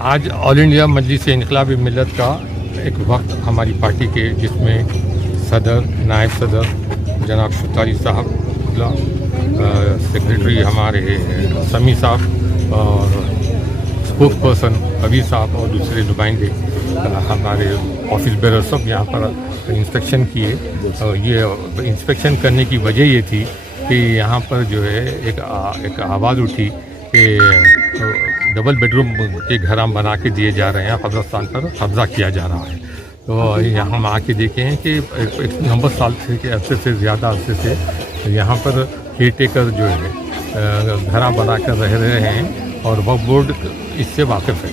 आज all India मजलिस-ए-इन्क़िलाब मिल्लत का एक वक्त हमारी पार्टी के, जिसमें सदर, नायब सदर जनाब शुतारी साहब, सेक्रेटरी हमारे समी साहब और स्पोक्स पर्सन कबीर साहब और दूसरे नुमाइंदे हमारे ऑफिस बेरर सब यहाँ पर इंस्पेक्शन किए। ये इंस्पेक्शन करने की वजह ये थी कि यहाँ पर जो है एक आवाज़ उठी कि डबल बेडरूम के घर बना के दिए जा रहे हैं, कब्रिस्तान पर कब्ज़ा किया जा रहा है। तो यहाँ हम आके देखे हैं कि एक लंबे साल के अरसे से ज़्यादा अरसे से यहाँ पर केयर टेकर जो है घर बना कर रह रहे हैं और वक्फ बोर्ड इससे वाकिफ़ है।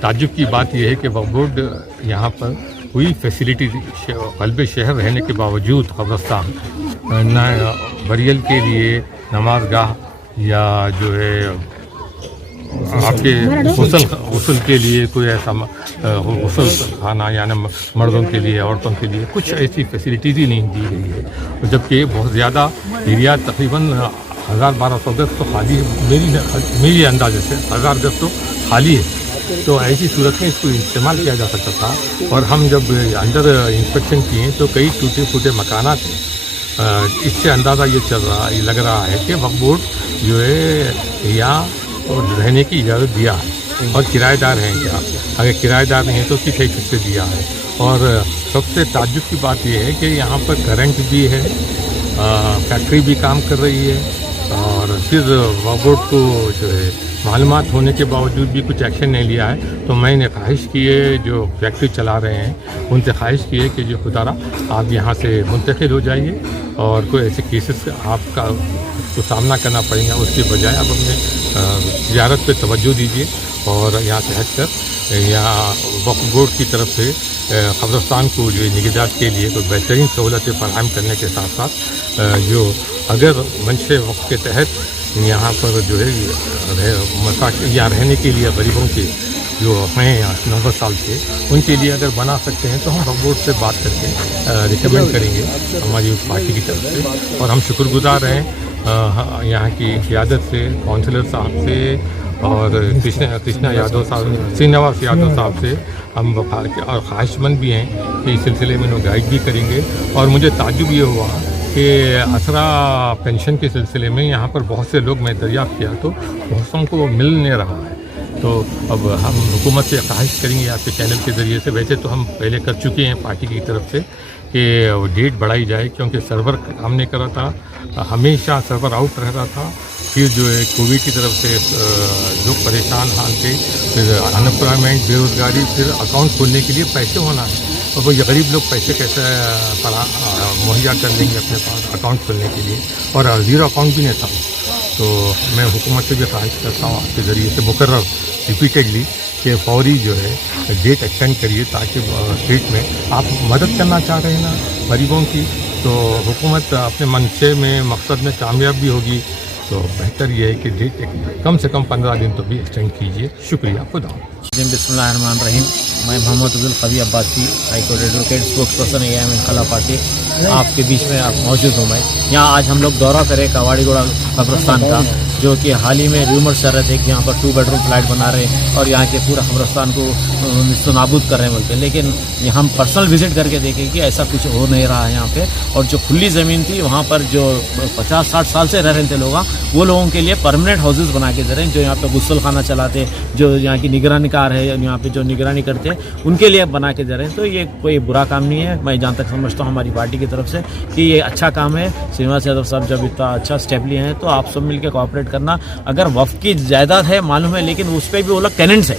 ताज्जुब की बात यह है कि वक्फ बोर्ड यहाँ पर कोई फैसिलिटी क़ल्ब शहर रहने के बावजूद कब्रिस्तान न बरियल के लिए नमाज गाह या जो है आपके गुस्ल के लिए कोई ऐसा गुस्ल खाना यानी मर्दों के लिए, औरतों के लिए कुछ ऐसी फैसिलिटीज़ ही नहीं दी गई है। जबकि बहुत ज़्यादा एरिया तकरीबन 1000-1200 गज तो खाली है, मेरी अंदाजे से 1000 गज तो खाली है। तो ऐसी सूरत में इसको इस्तेमाल किया जा सकता था। और हम जब अंदर इंस्पेक्शन किए तो कई टूटे फूटे मकानात थे। इससे अंदाज़ा ये लग रहा है कि वक्फ बोर्ड जो है यहाँ और रहने की इजाज़त दिया है और किराएदार हैं क्या, अगर किराएदार नहीं है तो किस हैसियत से दिया है। और सबसे ताज्जुब की बात यह है कि यहाँ पर करंट भी है, फैक्ट्री भी काम कर रही है और फिर वक्फ बोर्ड को जो है मालूमात होने के बावजूद भी कुछ एक्शन नहीं लिया है। तो मैंने ख्वाहिश की है जो फैक्ट्री चला रहे हैं उनसे ख्वाहिश की है कि जो खुदारा आप यहाँ से मुंतकिल हो जाइए और कोई ऐसे केसेस आपका को सामना करना पड़ेगा, उसके बजाय आप अपने ज़ियारत पे तवज्जो दीजिए और यहाँ से हट कर यहाँ वक्फ बोर्ड की तरफ से कब्रिस्तान को जो निगहदाश्त के लिए कोई बेहतरीन सहूलतें फराहम करने के साथ साथ जो अगर मंशे वक्फ के तहत यहाँ पर जो है यहाँ रहने के लिए गरीबों के जो हैं यहाँ 90 साल से, उनके लिए अगर बना सकते हैं तो हम वक्फ बोर्ड से बात करके रिकमेंड करेंगे हमारी पार्टी की तरफ से। और हम शुक्रगुजार हैं यहाँ की क़ियादत से, काउंसलर साहब से और कृष्णा यादव साहब, श्रीनिवास यादव साहब से हम और ख्वाहिशमंद भी हैं कि इस सिलसिले में लोग गाइड भी करेंगे। और मुझे ताज्जुब ये हुआ कि असरा पेंशन के सिलसिले में यहाँ पर बहुत से लोग मैं दरियाफ़्त किया तो बहुत को मिल नहीं रहा है। तो अब हम हुकूमत से ख्वाहिश करेंगे आपके चैनल के ज़रिए से, वैसे तो हम पहले कर चुके हैं पार्टी की तरफ से कि डेट बढ़ाई जाए, क्योंकि सर्वर काम नहीं कर रहा था, हमेशा सर्वर आउट रह रहा था। फिर जो है कोविड की तरफ से लोग परेशान हाल थे, फिर अनएम्प्लॉयमेंट, बेरोज़गारी, फिर अकाउंट खोलने के लिए पैसे होना है और वो ये गरीब लोग पैसे कैसे मुहैया कर लेंगे अपने पास अकाउंट खोलने के लिए, और ज़ीरो अकाउंट भी नहीं था। तो मैं हुकूमत से भी ख्वाहिश करता हूँ आपके ज़रिए से मुकर्रर रिपीटेडली कि फौरी जो है डेट एक्सटेंड करिए, ताकि स्टेट में आप मदद करना चाह रहे हैं ना गरीबों की, तो हुकूमत अपने मनशे में मकसद में कामयाब भी होगी। तो बेहतर ये है कि डेट कम से कम 15 दिन तो भी एक्सटेंड कीजिए। शुक्रिया, खुदा। बिस्मिल्लाहिर्रहमानिर्रहीम। मैं Mohammad Abdul Qavi Abbasi, high court advocate, spokesperson AIM Inquilab party, आपके बीच में आप मौजूद हूँ। मैं यहाँ आज हम लोग दौरा करें कवाड़ीगोड़ा कब्रिस्तान का, जो कि हाल ही में रूमर्स चल रहे थे कि यहाँ पर 2 बेडरूम फ्लैट बना रहे हैं और यहाँ के पूरा कब्रिस्तान को निस्तनाबूद कर रहे हैं बोलते हैं। लेकिन हम पर्सनल विजिट करके देखें कि ऐसा कुछ हो नहीं रहा है यहाँ पे। और जो खुली ज़मीन थी वहाँ पर जो 50-60 साल से रह रहे थे लोग, वो लोगों के लिए परमानेंट हाउसेज बना के दे रहे हैं। जो यहाँ पे गुस्ल खाना चलाते, जो यहाँ की निगरानी कार है, यहाँ पे जो निगरानी करते हैं, उनके लिए बना के दे रहे हैं। तो ये कोई बुरा काम नहीं है, मैं जहाँ तक समझता हूँ हमारी पार्टी की तरफ से कि ये अच्छा काम है। श्रीनिवास यादव साहब जब इतना अच्छा स्टेप लिए हैं तो आप सब मिलकर कोऑपरेट करना। अगर वक्फ की जायदाद है मालूम है, लेकिन उस पर भी वो लोग टेनेंट्स है,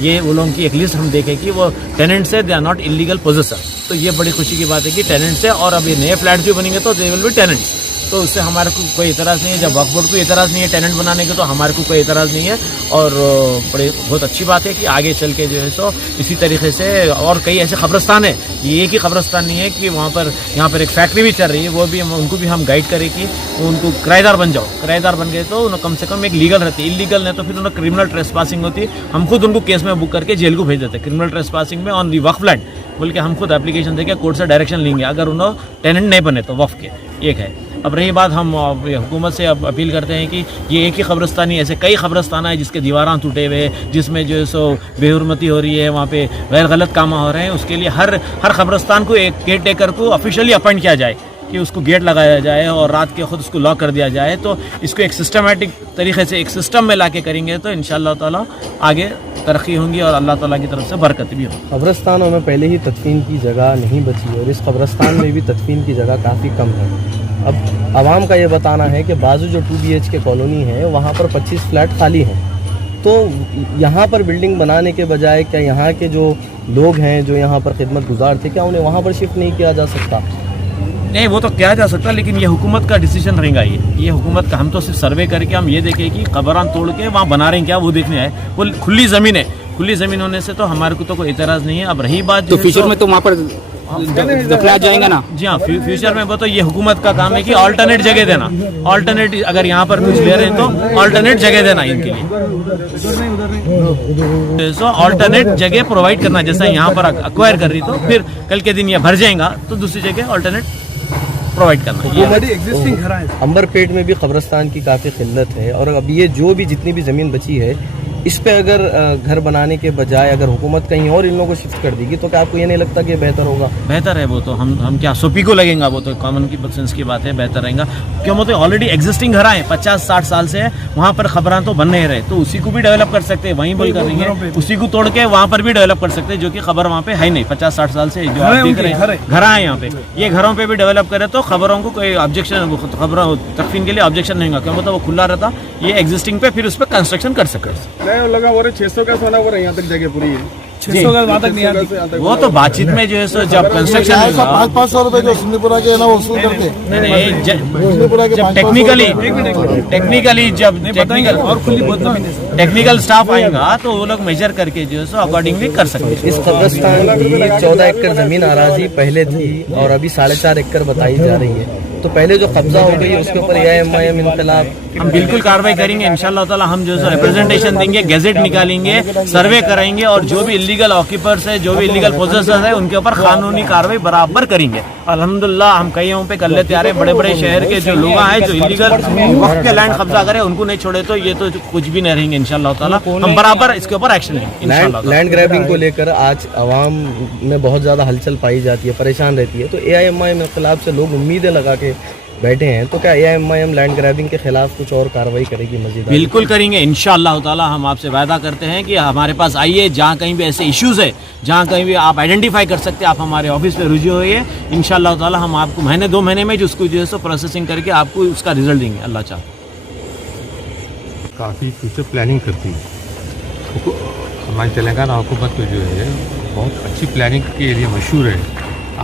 ये वो लोगों की एक लिस्ट हम देखें कि वो टेनेंट्स है, they are not illegal possessor. तो ये बड़ी खुशी की बात है कि टेनेंट्स है और अब ये नए फ्लैट जो बनेंगे तो दे विल बी टेनेंट्स। तो उससे हमारे को कोई एतराज़ नहीं है। जब वक्फ बोर्ड को एतराज़ नहीं है टेनेंट बनाने के, तो हमारे को कोई एतराज़ नहीं है। और बहुत अच्छी बात है कि आगे चल के जो है सो इसी तरीके से और कई ऐसे कब्रिस्तान है, ये एक ही कब्रिस्तान नहीं है कि वहाँ पर यहाँ पर एक फैक्ट्री भी चल रही है, वो भी उनको भी हम गाइड करें कि उनको किराएदार बन जाओ। किराएदार बन गए तो उन्हें कम से कम एक लीगल रहती है, इलीगल नहीं तो फिर उन्हें क्रिमिनल ट्रेसपासिंग होती। हम खुद उनको केस में बुक करके जेल को भेज देते हैं क्रिमिनल ट्रेसपासिंग में ऑन दी वक्फ लैंड बोल के। हम खुद एप्लीकेशन देके कोर्ट से डायरेक्शन लेंगे अगर उन्होंने टेनेंट नहीं बने तो वक्फ के। एक है अब रही बात, हम हुकूमत से अब अपील करते हैं कि ये एक ही कब्रिस्तान ही, ऐसे कई कब्रिस्तान है जिसके दीवारां टूटे हुए हैं, जिसमें जो है सो बेहुरमती हो रही है, वहाँ पे गैर गलत काम हो रहे हैं। उसके लिए हर कब्रिस्तान को एक केयर टेकर को ऑफिशियली अपॉइंट किया जाए कि उसको गेट लगाया जाए और रात के खुद उसको लॉक कर दिया जाए। तो इसको एक सिस्टमेटिक तरीके से एक सिस्टम में लाके करेंगे तो इंशाअल्लाह ताला आगे तरक्की होंगी और अल्लाह ताला की तरफ से बरकत भी होगी। कब्रिस्तानों में पहले ही तदफीन की जगह नहीं बची और इस कब्रिस्तान में भी तदफीन की जगह काफ़ी कम है। अब आवाम का ये बताना है कि बाजू जो 2 BHK कॉलोनी है वहाँ पर 25 फ्लैट खाली हैं, तो यहाँ पर बिल्डिंग बनाने के बजाय क्या यहाँ के जो लोग हैं जो यहाँ पर खिदमत गुजार थे, क्या उन्हें वहाँ पर शिफ्ट नहीं किया जा सकता? नहीं, वो तो किया जा सकता, लेकिन ये हुकूमत का डिसीजन रहेगा। ये हुकूमत का, हम तो सिर्फ सर्वे करके हम ये देखें कि कब्रान तोड़ के वहाँ बना रहे हैं क्या, वो देखने आए। वो खुली ज़मीन है, खुली ज़मीन होने से तो हमारे को तो कोई एतराज़ नहीं है। अब रही बात तो फ्यूचर में तो वहाँ पर दफनाया जाएगा ना? जी हाँ, फ्यूचर में वो तो ये हुकूमत का काम है कि ऑल्टरनेट जगह देना, ऑल्टरनेट अगर यहाँ पर कुछ ले रहे हैं तो ऑल्टरनेट जगह देना इनके लिए, सो ऑल्टरनेट जगह प्रोवाइड करना। जैसा यहाँ पर अक्वायर कर रही तो फिर कल के दिन ये भर जाएगा तो दूसरी जगह ऑल्टरनेट प्रोवाइड करना। ये एग्जिस्टिंग घर है। अंबरपेट में भी कब्रिस्तान की काफ़ी किल्लत है और अब ये जो भी जितनी भी ज़मीन बची है इस पे अगर घर बनाने के बजाय अगर हुकूमत कहीं और इन लोगों को शिफ्ट कर देगी तो क्या आपको ये नहीं लगता कि बेहतर होगा? बेहतर है वो तो, हम क्या सोपी को लगेगा, वो तो कॉमन की सेंस की बात है, बेहतर रहेगा। क्यों, वो तो ऑलरेडी एग्जिस्टिंग घर हैं, 50-60 साल से है, वहाँ पर खबरान तो बन नहीं रहे, तो उसी को भी डेवलप कर सकते हैं, वहीं बोल कर देंगे उसी को तोड़ के वहाँ पर भी डेवलप कर सकते हैं, जो कि खबर वहाँ पे है नहीं 50-60 साल से जो आप देख रहे हैं घर हैं यहाँ पे, ये घरों पे भी डेवलप करे तो खबरों को कोई ऑब्जेक्शन, खबरों तकफीन के लिए ऑब्जेक्शन नहीं होगा। क्यों, मतलब वो खुला रहता, ये एग्जिस्टिंग पे फिर उस पर कंस्ट्रक्शन कर सकते। लगा 600 का सोना वो यहाँ तक जगह पूरी है, 600 का वहाँ तक नहीं आती। वो तो बातचीत में जो है सो जब कंस्ट्रक्शन 500 रुपए जो सुन्नीपुरा के ना वसूल करते नहीं, जब टेक्निकली जब टेक्निकल और खुली टेक्निकल स्टाफ आएगा तो वो लोग मेजर करके जो है सो अकॉर्डिंगली कर सकते हैं। इस कब्रिस्तान की 14 एकड़ ज़मीन अराजी पहले थी और अभी 4.5 एकड़ बताई जा रही है, तो पहले जो कब्जा हो गई है उसके ऊपर AIM इनकलाब हम बिल्कुल कार्रवाई करेंगे इंशाअल्लाह ताला। हम जो है रिप्रेजेंटेशन देंगे, गैजेट निकालेंगे, सर्वे कराएंगे और जो भी इलीगल ऑक्यूपर्स है, जो भी इलीगल पोजेसर्स है उनके ऊपर कानूनी कार्रवाई बराबर करेंगे। अल्हम्दुलिल्लाह हम कईयों पे कर लेते आ रहे, बड़े बड़े शहर के जो लोग हैं जो इलीगल वक्त पे लैंड कब्जा करे उनको नहीं छोड़े तो ये तो कुछ भी नहीं रहेंगे इंशाअल्लाह ताला। हम बराबर इसके ऊपर एक्शन लेंगे इंशाअल्लाह। लैंड ग्रैबिंग को लेकर आज आवाम में बहुत ज़्यादा हलचल पाई जाती है, परेशान रहती है, तो AIM इनकलाब से लोग उम्मीदें लगा के बैठे हैं, तो क्या AIM लैंड ग्रैबिंग के खिलाफ कुछ और कार्रवाई करेगी मजीद? बिल्कुल करेंगे इंशाअल्लाह ताला। हम आपसे वादा करते हैं कि हमारे पास आइए, जहाँ कहीं भी ऐसे इश्यूज है, जहाँ कहीं भी आप आइडेंटिफाई कर सकते हैं, आप हमारे ऑफिस पे रुजू होइए इंशाअल्लाह ताला। हम आपको महीने 2 महीने में जो उसको जो है सो प्रोसेसिंग करके आपको उसका रिजल्ट देंगे अल्लाह चाह। काफ़ी फ्यूचर प्लानिंग करती है हमारी तेलंगाना हुकूमत में, जो है बहुत अच्छी प्लानिंग के लिए मशहूर है।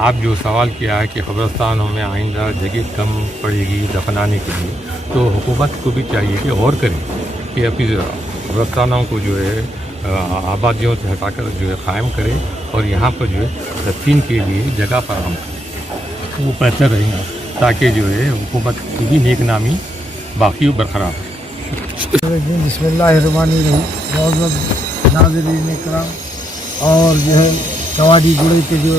आप जो सवाल किया है कि कब्रिस्तानों में आइंदा जगह कम पड़ेगी दफनाने के लिए, तो हुकूमत को भी चाहिए कि और करे कि अपनी कब्रिस्तानों को जो है आबादियों से हटाकर जो है क़ायम करे और यहाँ पर जो है तदफीन के लिए जगह फराहम करे, वो बेहतर रहेगा ताकि जो है हुकूमत की भी नेक नामी बाकी बरकरार रहे। बिस्मिल्लाहिर्रहमानिर्रहीम। बहुत नाज़रीन इकराम और जो है कवाडी गुड़े के जो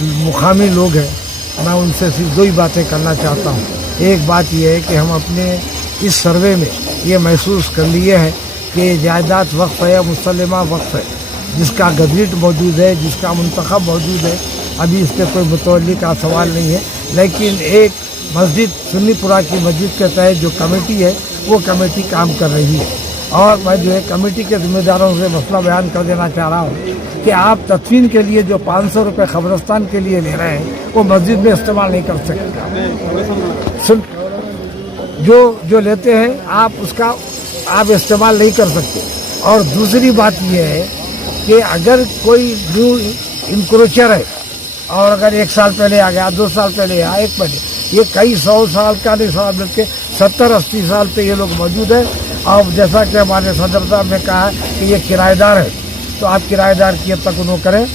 मुकामी लोग हैं, मैं उनसे सिर्फ 2 ही बातें करना चाहता हूँ। एक बात यह है कि हम अपने इस सर्वे में ये महसूस कर लिए हैं कि जायदाद वक्फ है, मुसल्लमा वक्फ है, जिसका गज़ेट मौजूद है, जिसका मुंतखब मौजूद है, अभी इस पर कोई मुतवल्ली का सवाल नहीं है। लेकिन एक मस्जिद सुन्नीपुरा की मस्जिद के तहत जो कमेटी है वो कमेटी काम कर रही है और मैं जो है कमेटी के ज़िम्मेदारों से मसला बयान कर देना चाह रहा हूँ कि आप तदफीन के लिए जो 500 रुपये कब्रिस्तान के लिए ले रहे हैं वो मस्जिद में इस्तेमाल नहीं कर सकते। सुन, जो लेते हैं आप उसका आप इस्तेमाल नहीं कर सकते। और दूसरी बात यह है कि अगर कोई न्यू इंक्रोचर है और अगर 1 साल पहले आ गया, 2 साल पहले आया, 1 पहले, ये कई 100 साल का नहीं, साल बल्कि 70-80 साल पे ये लोग मौजूद है। और जैसा कि हमारे सदर साहब ने कहा कि ये किराएदार है, तो आप किराएदार की हद तक उन्होंने करें।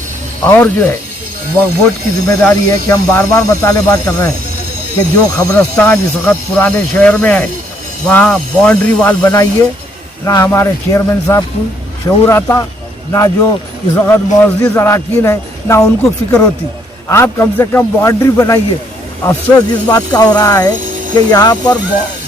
और जो है वक्फ बोर्ड की जिम्मेदारी है कि हम बार बार मुतालबा कर रहे हैं कि जो कब्रिस्तान जिस वक्त पुराने शहर में है वहाँ बाउंड्री वाल बनाइए। ना हमारे चेयरमैन साहब को शऊर आता, ना जो इस वक्त मौजूद अराकीन है ना उनको फिक्र होती। आप कम से कम बाउंड्री बनाइए। अफसोस इस बात का हो रहा है कि यहाँ पर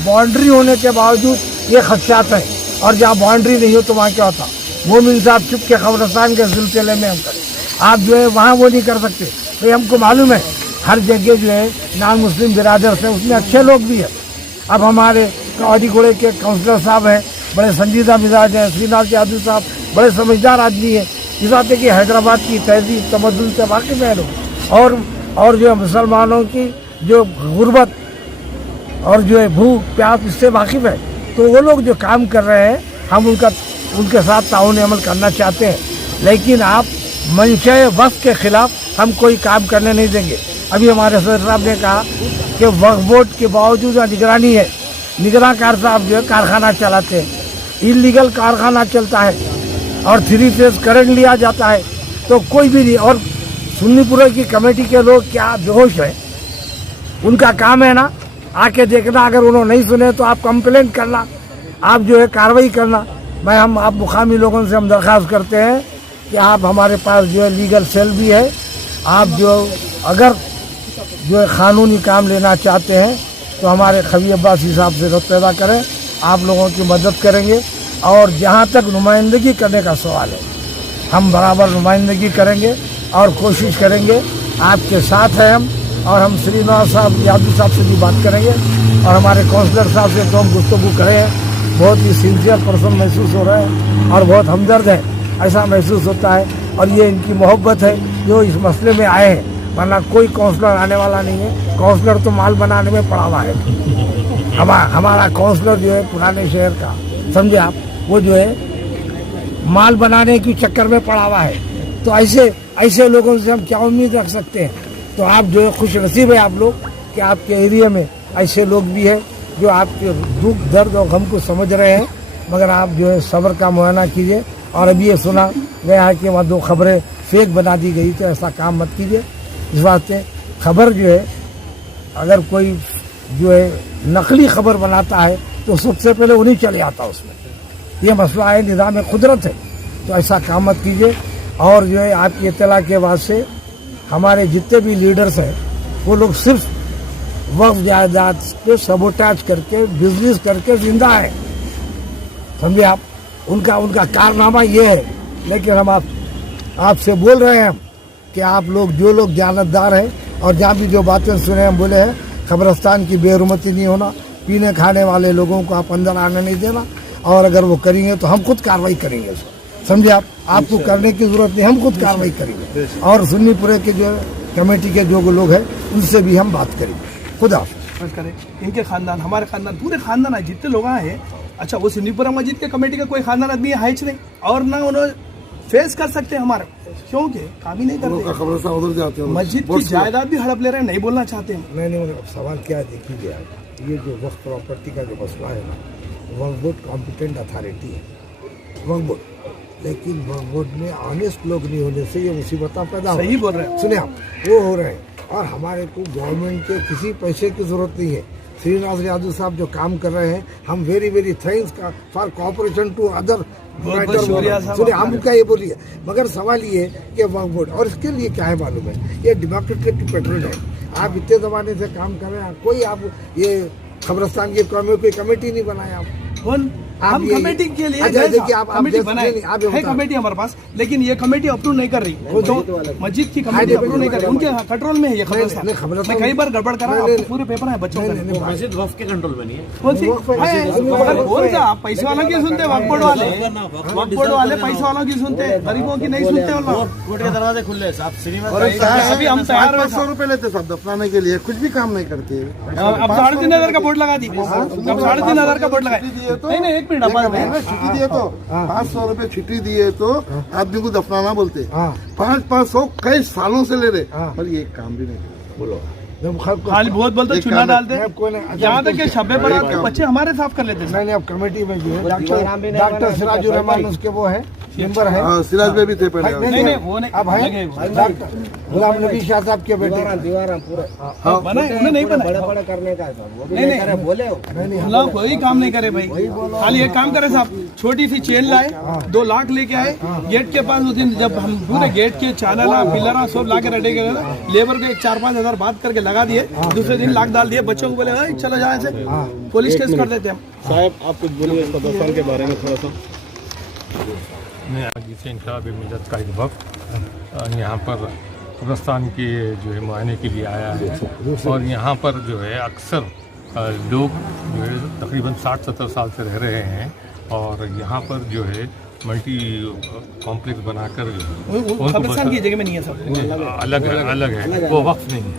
बाउंड्री होने के बावजूद ये खदशात हैं, और जहाँ बाउंड्री नहीं हो तो वहाँ क्या होता। मोमिन साहब चुप के कब्रिस्तान के सिलसिले में हम करें, आप जो है वहाँ वो नहीं कर सकते। भाई हमको मालूम है हर जगह जो है नॉन मुस्लिम बिरादर्स हैं, उसमें अच्छे लोग भी हैं। अब हमारे कवाड़ी घोड़े के काउंसलर साहब हैं, बड़े संजीदा मिजाज हैं। श्रीनाथ यादव साहब बड़े समझदार आदमी हैं। इस बात है कि हैदराबाद की तहजीब तमद्दुन से वाकिफ़ है लोग, और जो है मुसलमानों की जो गुर्बत और जो है भूख प्यास इससे वाकिफ़ है। तो वो लोग जो काम कर रहे हैं हम उनके साथ ताउन अमल करना चाहते हैं, लेकिन आप मंशा वक़्त के ख़िलाफ़ हम कोई काम करने नहीं देंगे। अभी हमारे सदर साहब ने कहा कि वक्फ बोर्ड के बावजूद निगरानी है, निगरानकार साहब जो है कारखाना चलाते हैं, इलीगल कारखाना चलता है और 3 फेज करंट लिया जाता है, तो कोई भी नहीं। और सुन्नीपुरा की कमेटी के लोग क्या बेहोश है, उनका काम है ना आके देखना, अगर उन्होंने नहीं सुने तो आप कंप्लेंट करना, आप जो है कार्रवाई करना। आप मुकामी लोगों से हम दरख्वास्त करते हैं कि आप हमारे पास जो है लीगल सेल भी है, आप जो अगर जो है क़ानूनी काम लेना चाहते हैं तो हमारे खबी अब्बासी साहब से रब्त पैदा करें, आप लोगों की मदद करेंगे। और जहाँ तक नुमाइंदगी करने का सवाल है, हम बराबर नुमाइंदगी करेंगे और कोशिश करेंगे, आपके साथ हैं हम। और हम श्रीनिवास साहब यादव साहब से भी बात करेंगे और हमारे काउंसलर साहब से तो हम गुफ्तगू करें हैं। बहुत ही सिंसियर पर्सन महसूस हो रहे हैं और बहुत हमदर्द है, ऐसा महसूस होता है। और ये इनकी मोहब्बत है जो इस मसले में आए हैं, वरना कोई काउंसलर आने वाला नहीं है। काउंसलर तो माल बनाने में पड़ा हुआ है। हमारा काउंसलर जो है पुराने शहर का, समझे आप, वो जो है माल बनाने के चक्कर में पड़ा हुआ है। तो ऐसे लोगों से हम क्या उम्मीद रख सकते हैं। तो आप जो है खुश नसीब है आप लोग कि आपके एरिया में ऐसे लोग भी हैं जो आपके दुख दर्द और गम को समझ रहे हैं, मगर आप जो है सब्र का मुआयना कीजिए। और अभी ये सुना गया है कि वहाँ 2 खबरें फेक बना दी गई, तो ऐसा काम मत कीजिए। इस वास्ते खबर जो है, अगर कोई जो है नकली खबर बनाता है तो सबसे पहले उन्हीं चले आता उसमें। ये मसला है, निज़ाम कुदरत है, तो ऐसा काम मत कीजिए। और जो है आपकी इत्तला के बाद से हमारे जितने भी लीडर्स हैं वो लोग सिर्फ वक्फ जायदाद पे सबोटाज करके बिजनेस करके जिंदा है, समझे आप। उनका कारनामा ये है। लेकिन हम आपसे बोल रहे हैं कि आप लोग जो लोग जानतदार हैं और जहाँ भी जो बातें सुने हम बोले हैं, कब्रिस्तान की बेरुमती नहीं होना, पीने खाने वाले लोगों को आप अंदर आने नहीं देना, और अगर वो करेंगे तो हम खुद कार्रवाई करेंगे, समझे आप। आपको करने की जरूरत नहीं, हम खुद कार्रवाई करेंगे। और सुन्नीपुरे के जो कमेटी के जो लोग हैं उनसे भी हम बात करेंगे। खुदा करें इनके खानदान, हमारे खानदान, पूरे खानदान है जितने लोग हैं। अच्छा, वो सुन्नीपुरा मस्जिद के कमेटी का कोई खानदान आदमी है नहीं, और ना उन्होंने फेस कर सकते हमारे, क्योंकि काम ही नहीं करते। मस्जिद की जायदाद भी हड़प ले रहे हैं, नहीं बोलना चाहते हैं। नहीं, सवाल क्या है देखिए, ये जो वक्फ प्रॉपर्टी का जो मसला है ना, वक्फ बोर्ड कॉम्पिटेंट अथॉरिटी है, वक्फ बोर्ड। लेकिन वक्फ बोर्ड में ऑनेस्ट लोग नहीं होने से ये मुसीबत पैदा हो, सही बोल रहे हैं, सुने आप, वो हो रहे हैं। और हमारे को गवर्नमेंट के किसी पैसे की जरूरत नहीं है। श्रीनाथ यादव साहब जो काम कर रहे हैं, हम very thanks for cooperation to other सुनिए, हम क्या ये बोलिए। मगर सवाल ये कि वक्फ बोर्ड, और इसके लिए क्या है मालूम है, ये डेमोक्रेटिक पेट्रोल है। आप इतने ज़माने से काम कर रहे हैं, कोई आप ये कब्रिस्तान की कोई कमेटी नहीं बनाया आप। हम कमेटी के लिए कमेटी बनाए है, कमेटी हमारे पास, लेकिन ये कमेटी अप्रूव नहीं कर रही, मस्जिद की कमेटी अप्रूव नहीं कर रही, उनके कंट्रोल में है ये कब्रिस्तान। मैं कई बार गड़बड़ करा, पूरे पेपर है बच्चों का। मस्जिद वक्फ के कंट्रोल में नहीं है। कौन सा आप पैसे वालों की सुनते, वक्फ बोर्ड वाले पैसे वालों की सुनते, गरीबों की नहीं सुनते। कोर्ट के दरवाजे खुले साहब, अभी हम तैयार 500 रुपए लेते सब दफनाने के लिए, कुछ भी काम नहीं करते। अब 3,500 का बोर्ड लगा दी, अब 3,500 का बोर्ड लगाए। नहीं, एक मिनट, छुट्टी दिए तो 500 रुपए छुट्टी दिए तो आदमी को दफनाना बोलते, 500 कई सालों से ले रहे, पर ये काम भी नहीं करते। बोलो, खाली बहुत बोलते, चुना डालते, यहाँ तक कि शब्बे बारात के बच्चे हमारे साफ कर लेते। नहीं, अब कमेटी में जो है डॉक्टर सिराजुर रहमान उसके वो है मेंबर है। हाँ, सिराज में भी थे पहले। नहीं नहीं वो नहीं, अब लगे है वो। डॉक्टर गुलाम नबी शाह साहब के बेटे। हाँ, बनाए उन्हें नहीं बनाए। बड़ा करने का नहीं नहीं बोले लोग कोई काम नहीं करे भाई, खाली एक काम करे साहब, छोटी सी चेन लाए, 2 लाख लेके आए गेट के पास। उस दिन जब हम पूरे गेट के चानला पिलरा सब ला के रेडी करे ना, लेबर को 4-5 हजार बात करके लगा दिए, दूसरे दिन लाख डाल दिए। बच्चों को बोले चलो जाए से पुलिस केस कर देते हम। साहब आप कुछ बोलिए कब्रिस्तान के बारे में थोड़ा सा। मैं आज से इंकलाब मिलत का एक वक्त यहाँ पर कब्रिस्तान के जो है मुआयने के लिए आया है। और यहाँ पर जो है अक्सर लोग जो है तकरीबन 60-70 साल से रह रहे हैं। और यहाँ पर जो है मल्टी कॉम्प्लेक्स बनाकर कब्रिस्तान की जगह में नहीं है सब, अलग है, वो वक्त नहीं है।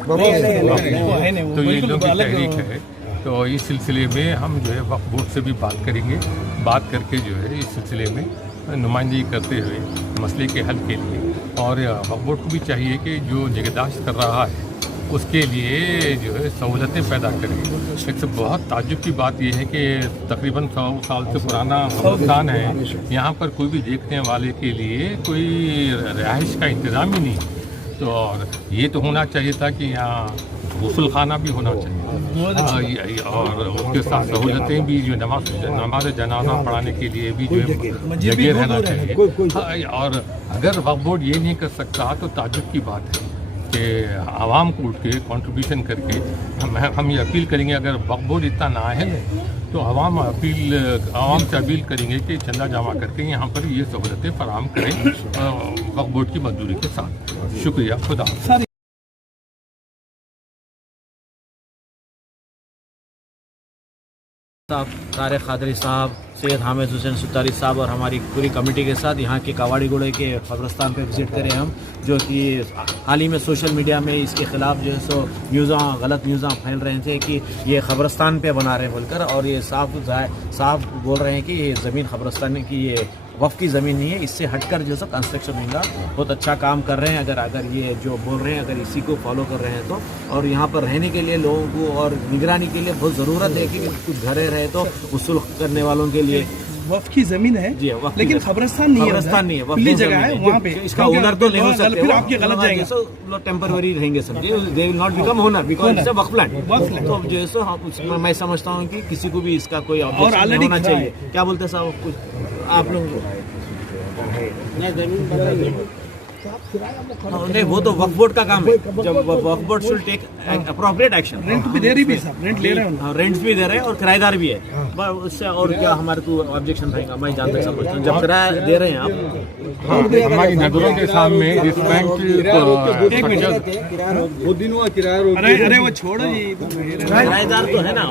तो ये लोग की तहरीक है। तो इस सिलसिले में हम जो है वक्फ बोर्ड से भी बात करेंगे, बात करके जो है इस सिलसिले में नुमाइंदगी करते हुए मसले के हल के लिए। और वक्फ बोर्ड को भी चाहिए कि जो निगहदाश्त कर रहा है उसके लिए जो है सहूलतें पैदा करें। एक से बहुत ताज्जुब की बात यह है कि तकरीबन 100 साल से पुराना कब्रिस्तान है, यहाँ पर कोई भी देखने वाले के लिए कोई रिहाइश का इंतज़ाम ही नहीं। तो और ये तो होना चाहिए था कि यहाँ गुस्ल खाना भी होना चाहिए, और उसके साथ सहूलतें भी, जो नमाज जनाजा पढ़ाने के लिए भी जो है जगह रहना चाहिए। और अगर वक्फ बोर्ड ये नहीं कर सकता तो ताज्जुब की बात है कि आवाम को उठ के कॉन्ट्रीब्यूशन करके हम ये अपील करेंगे। अगर वक्फ बोर्ड इतना ना है तो आवाम से अपील करेंगे कि चंदा जमा करके यहाँ पर ये सहूलतें फराहम करें वक्फ बोर्ड की मंजूरी के साथ। शुक्रिया, खुदा। साहब तारिक कादरी साहब, सैयद हामिद हुसैन सुतारी साहब और हमारी पूरी कमेटी के साथ यहाँ के कावाड़ी गुड़े के कब्रिस्तान पे विज़िट करें हम, जो कि हाल ही में सोशल मीडिया में इसके ख़िलाफ़ जो है सो गलत न्यूज़ फैल रहे थे कि ये कब्रिस्तान पे बना रहे बोलकर। और ये साफ बोल रहे हैं कि ये ज़मीन कब्रिस्तान की, ये वफ़ की ज़मीन नहीं है, इससे हटकर जो है कंस्ट्रक्शन होगा। बहुत अच्छा काम कर रहे हैं अगर ये जो बोल रहे हैं अगर इसी को फॉलो कर रहे हैं तो। और यहाँ पर रहने के लिए लोगों को और निगरानी के लिए बहुत ज़रूरत है कि कुछ घरे रहे तो उसूल करने वालों के लिए वक्फ की जमीन है जी, लेकिन कब्रिस्तान नहीं है, कब्रिस्तान नहीं है, खुली जगह है वहाँ पे। इसका ओनर तो नहीं हो सकते, फिर आपके गलत जाएंगे, लोग टेम्पररी रहेंगे सब, they will not become owner because it's a Waqf land. तो जो है सो मैं समझता हूँ कि किसी को भी इसका कोई ऑब्जेक्शन नहीं होना चाहिए। क्या बोलते हैं साहब कुछ आप लोग? नहीं, वो तो वक्फ बोर्ड का काम है। जब Waqf board should take appropriate action. Rent भी दे रही है साहब, रेंट ले रहे हैं, रेंट भी दे रहे हैं और किराएदार भी है, पर उससे और क्या हमारे को ऑब्जेक्शन रहेगा? मैं जानते समझता हूँ जब किराया दे रहे हैं आप। हमारी नजरों के सामने इस बैंक अरे वो छोड़ो जी, किराएदार तो है ना।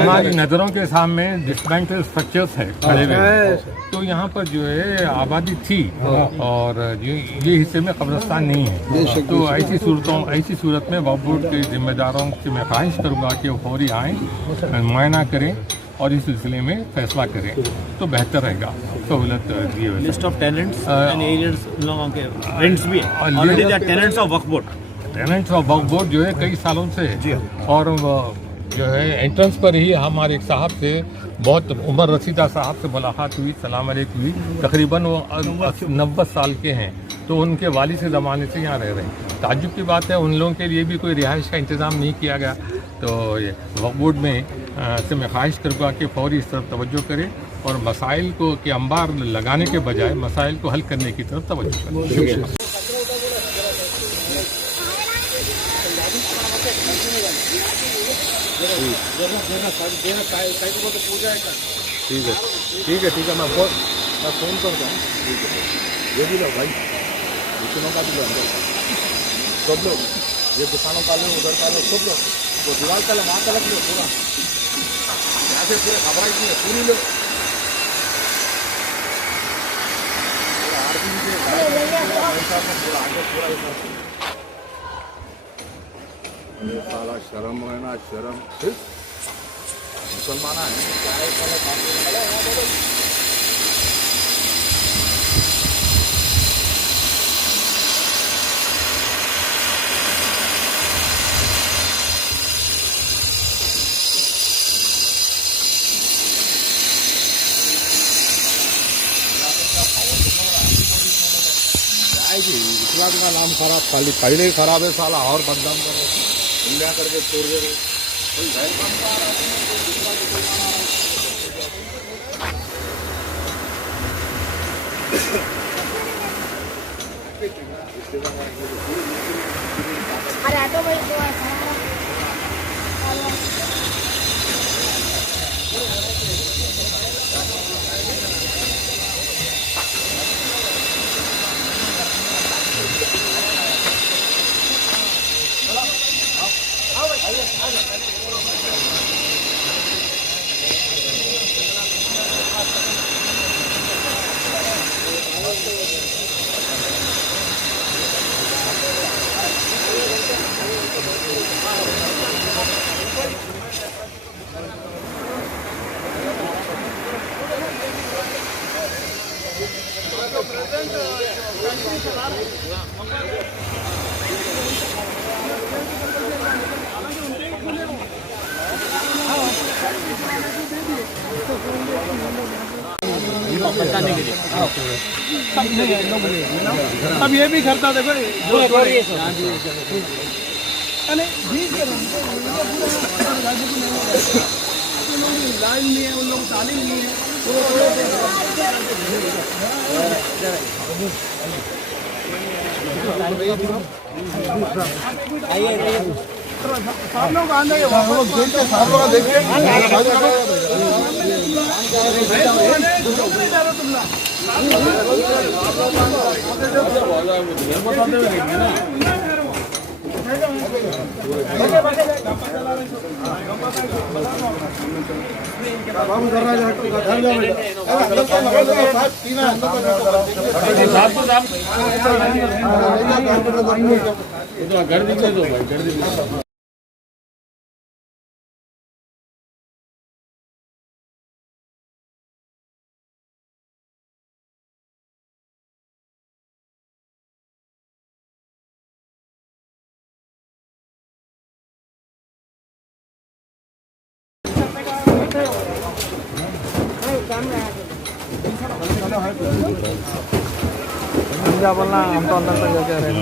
हमारी नजरों के सामने डिसमेंटल स्ट्रक्चर्स है खड़े हुए। तो यहाँ पर जो है आबादी थी और ये हिस्से में कब्रिस्तान नहीं है। तो ऐसी सूरत में वक्फ बोर्ड के जिम्मेदारों से मैं ख्वाहिश करूँगा कि वो फौरी आएँ, मुआयना करें और इस सिलसिले में फैसला करें तो बेहतर रहेगा। सहूलत दिए हुए list of tenants and agents लोगों के रेंट्स भी है already, the tenants of Waqf board. Tenants of Waqf board जो है कई सालों से है। और जो है एंट्रेंस पर ही हमारे एक साहब से, बहुत उमर रसीदा साहब से मुलाकात हुई, सलाम अलैकुम हुई। तकरीबन वो 90 साल के हैं, तो उनके वालिद से ज़माने से यहाँ रह रहे हैं। ताज्जुब की बात है, उन लोगों के लिए भी कोई रिहाइश का इंतज़ाम नहीं किया गया। तो ये वक्फ बोर्ड में से मैं ख्वाहिश करूँगा कि फौरी इस तरफ तवज्जो करें और मसाइल को के अंबार लगाने के बजाय मसाइल को हल करने की तरफ तवज्जो करें। ठीक है, मैं फ़ोन करता हूँ। ठीक है, ये भी लो भाई, दुकानों का भी लो, सब लोग ये दुकानों का लो, उधर का लो, सब लोग तो दीवार का लो, वहाँ का लो, पूरा यहाँ से पूरे खबर है पूरी लो। साला शर्म है ना, शर्म मुसलमान है। की इस्लाम का नाम खराब, खाली पहले ही खराब है साला, और बदनाम करो, हिला करके छोड़ दे रहे कोई जाहिर बात नहीं। अरे ऑटो भाई तो बताने के लिए अब ये भी करता देखो लाइन नहीं है, उन लोग तालीम नहीं है। सामने को आने घर दिखे दो भाई, घर दिखे। क्या बोलना, हम तो अंदर तक जाके रहे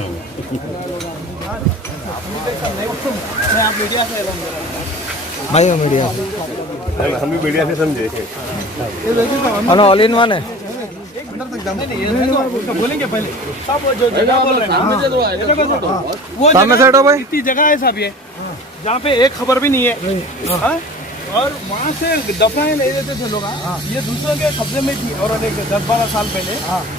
भाई, मीडिया हम भी मीडिया से समझे ऑल इन वन है। बोलेंगे पहले सब जो जगह बोल रहे हैं वो सामने से हटो भाई। इतनी जगह है सब ये जहाँ पे एक खबर भी नहीं है, और वहाँ से दफनाए नहीं देते थे लोग। ये दूसरों के कब्जे में थी, और 10-12 साल पहले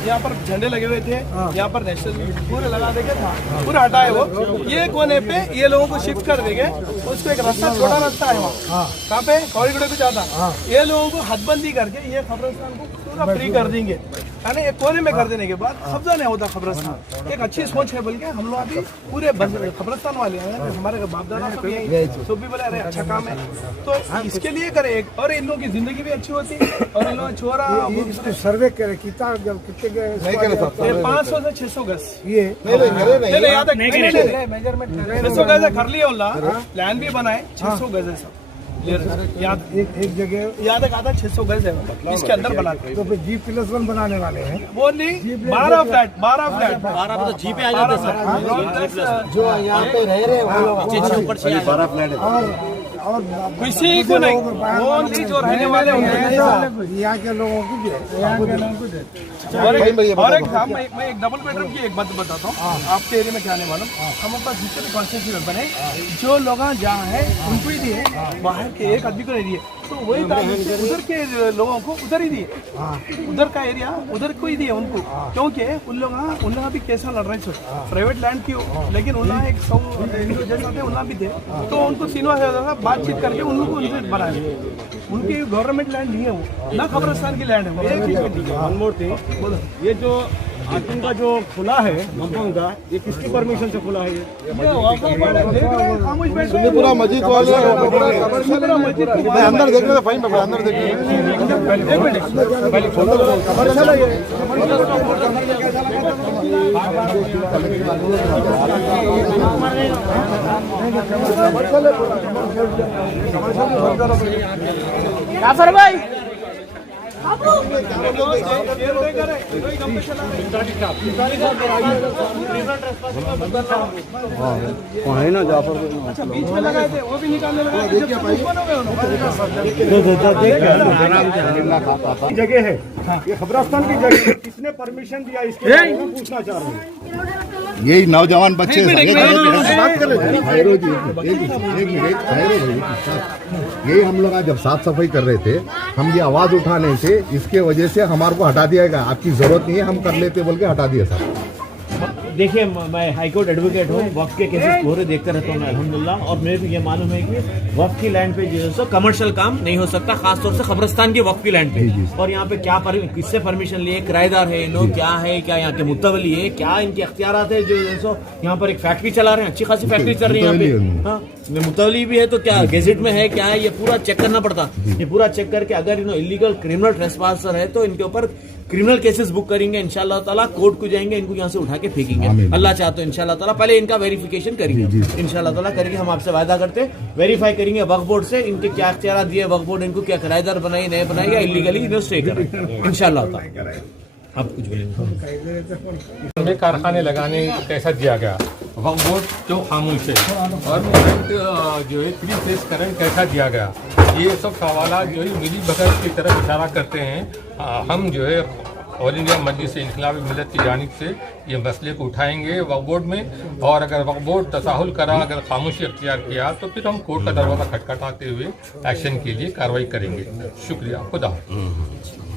यहाँ पर झंडे लगे हुए थे, यहाँ पर नेशनल पूरे लगा देंगे था, पूरा हटाए वो। ये कोने पे ये लोगों को शिफ्ट कर देंगे, उसको एक रास्ता, छोटा रास्ता है वहाँ, कहाँ पे कॉरिडोर पे जाता, ये लोगों को हदबंदी करके ये कब्रिस्तान को पूरा फ्री कर देंगे। यानी एक कोने में कर देने के बाद कब्जा नहीं होता कब्रिस्तान। एक अच्छी सोच है, बल्कि हम लोग अभी पूरे कब्रिस्तान वाले हैं, हमारे बाप दादा सब यही सब भी बोले अरे अच्छा काम है, तो इसके लिए करे एक, और इन लोगों की जिंदगी भी अच्छी होती है। और इन लोगों छोरा सर्वे करे कितना कितने 500 से 600 गज ये मेजरमेंट 600 गज कर लिया उल्ला, प्लान भी बनाए 600 गज है सब याद, एक जगह याद है, कहा था 600 गज है इसके अंदर बनाते। तो फिर G+1 बनाने वाले हैं वो नहीं, 12 फ्लैट 12 तो जी पे आ जाते सर, जो यहाँ पे रह रहे हैं वो लोग ऊपर 12 फ्लैट है। और किसी को नहीं, वो नहीं जो रहने वाले यहाँ के लोगों को और एक काम, मैं एक डबल बेडरूम की एक बात बताता हूँ, आपके एरिया में क्या आने वाला हूँ। हमारे पास जितने भी कॉन्स्टिट्यूशन बने, जो लोग जहाँ है उनको ही दिए, बाहर के एक आदमी को नहीं दिए, तो वही उधर के लोगों को उधर ही दिए, उधर का एरिया उधर को ही दिए उनको, क्योंकि उन लोग भी कैसा लड़ रहे थे प्राइवेट लैंड की, लेकिन उन्होंने एक 100 जैसा थे उन्होंने भी थे, तो उनको तीनों से बातचीत करके उन लोगों को उनसे बनाए। उनकी गवर्नमेंट लैंड नहीं है वो, ना कब्रिस्तान की लैंड है वो। एक चीज ठीक है, वन मोर थिंग, ये जो आतंक का जो खुला है कंपाउंड का, ये किसकी परमिशन से खुला है? ये पूरा मस्जिद वाले अंदर देखने से फाइन पकड़ा, अंदर भाई है ना जाफर अच्छा बीच में लगाए थे वो भी निकालने लगा जगह है ये खबरस्तान की जगह है। किसने परमिशन दिया इसके बारे में पूछना चाह रहे हैं। यही नौजवान बच्चे बात कर रहे थे। यही हम लोग आज जब साफ सफाई कर रहे थे, हम ये आवाज उठाने से इसके वजह से हमारे को हटा दिया गया। आपकी जरूरत नहीं है, हम कर लेते बोल के हटा दिया सर। देखिए मैं हाईकोर्ट एडवोकेट हूँ, वक्फ के केसेस पूरे देखते रहता हूँ मैं अल्हम्दुलिल्लाह। और मेरे को ये मालूम है कि वक्फ की लैंड पे जो है सो कमर्शियल काम नहीं हो सकता, खासतौर से खबरस्तान की वक्फ की लैंड पे। और यहाँ पे क्या किससे परमिशन लिए, किराएदार है लोग, क्या है, क्या यहाँ के मुतवली है, क्या इनके अख्तियारात है जो सो यहाँ पर एक फैक्ट्री चला रहे हैं, अच्छी खासी फैक्ट्री चल रही है यहाँ पे। हाँ, मुतवली भी है तो क्या गेजेट में है, क्या है, ये पूरा चेक करना पड़ता। ये पूरा चेक करके अगर इलीगल क्रिमिनल ट्रेसपासर है तो इनके ऊपर क्रिमिनल केसेस बुक करेंगे इंशाल्लाह ताला, कोर्ट को जाएंगे, इनको यहाँ से उठा के फेंकेंगे अल्लाह चाहे तो इंशाल्लाह ताला। पहले इनका वेरिफिकेशन करेंगे इंशाल्लाह ताला, करेंगे, हम आपसे वायदा करते, वेरीफाई करेंगे वक्फ बोर्ड से इनके क्या अख्तियार दिए वक्फ बोर्ड, इनको क्या किराएदार बनाए नहीं बनाए या इलीगली इन्हें स्टे करें इंशाल्लाह ताला। आप कुछ बोलेंगे? कारखाने लगाने कैसा दिया गया, वक्फ बोर्ड जो खामोश है, और जो है 3 फेज करंट कैसा दिया गया, ये सब सवाल जो है मिली भगत की तरफ इशारा करते हैं। हम जो है ऑल इंडिया मजलिस इनकलाबी मिल्लत की जानिब से ये मसले को उठाएंगे वक्फ बोर्ड में, और अगर वक्फ बोर्ड तसाहुल करा, अगर खामोशी अख्तियार किया तो फिर हम कोर्ट का दरवाज़ा खटखटाते हुए एक्शन के लिए कार्रवाई करेंगे। शुक्रिया, खुदा।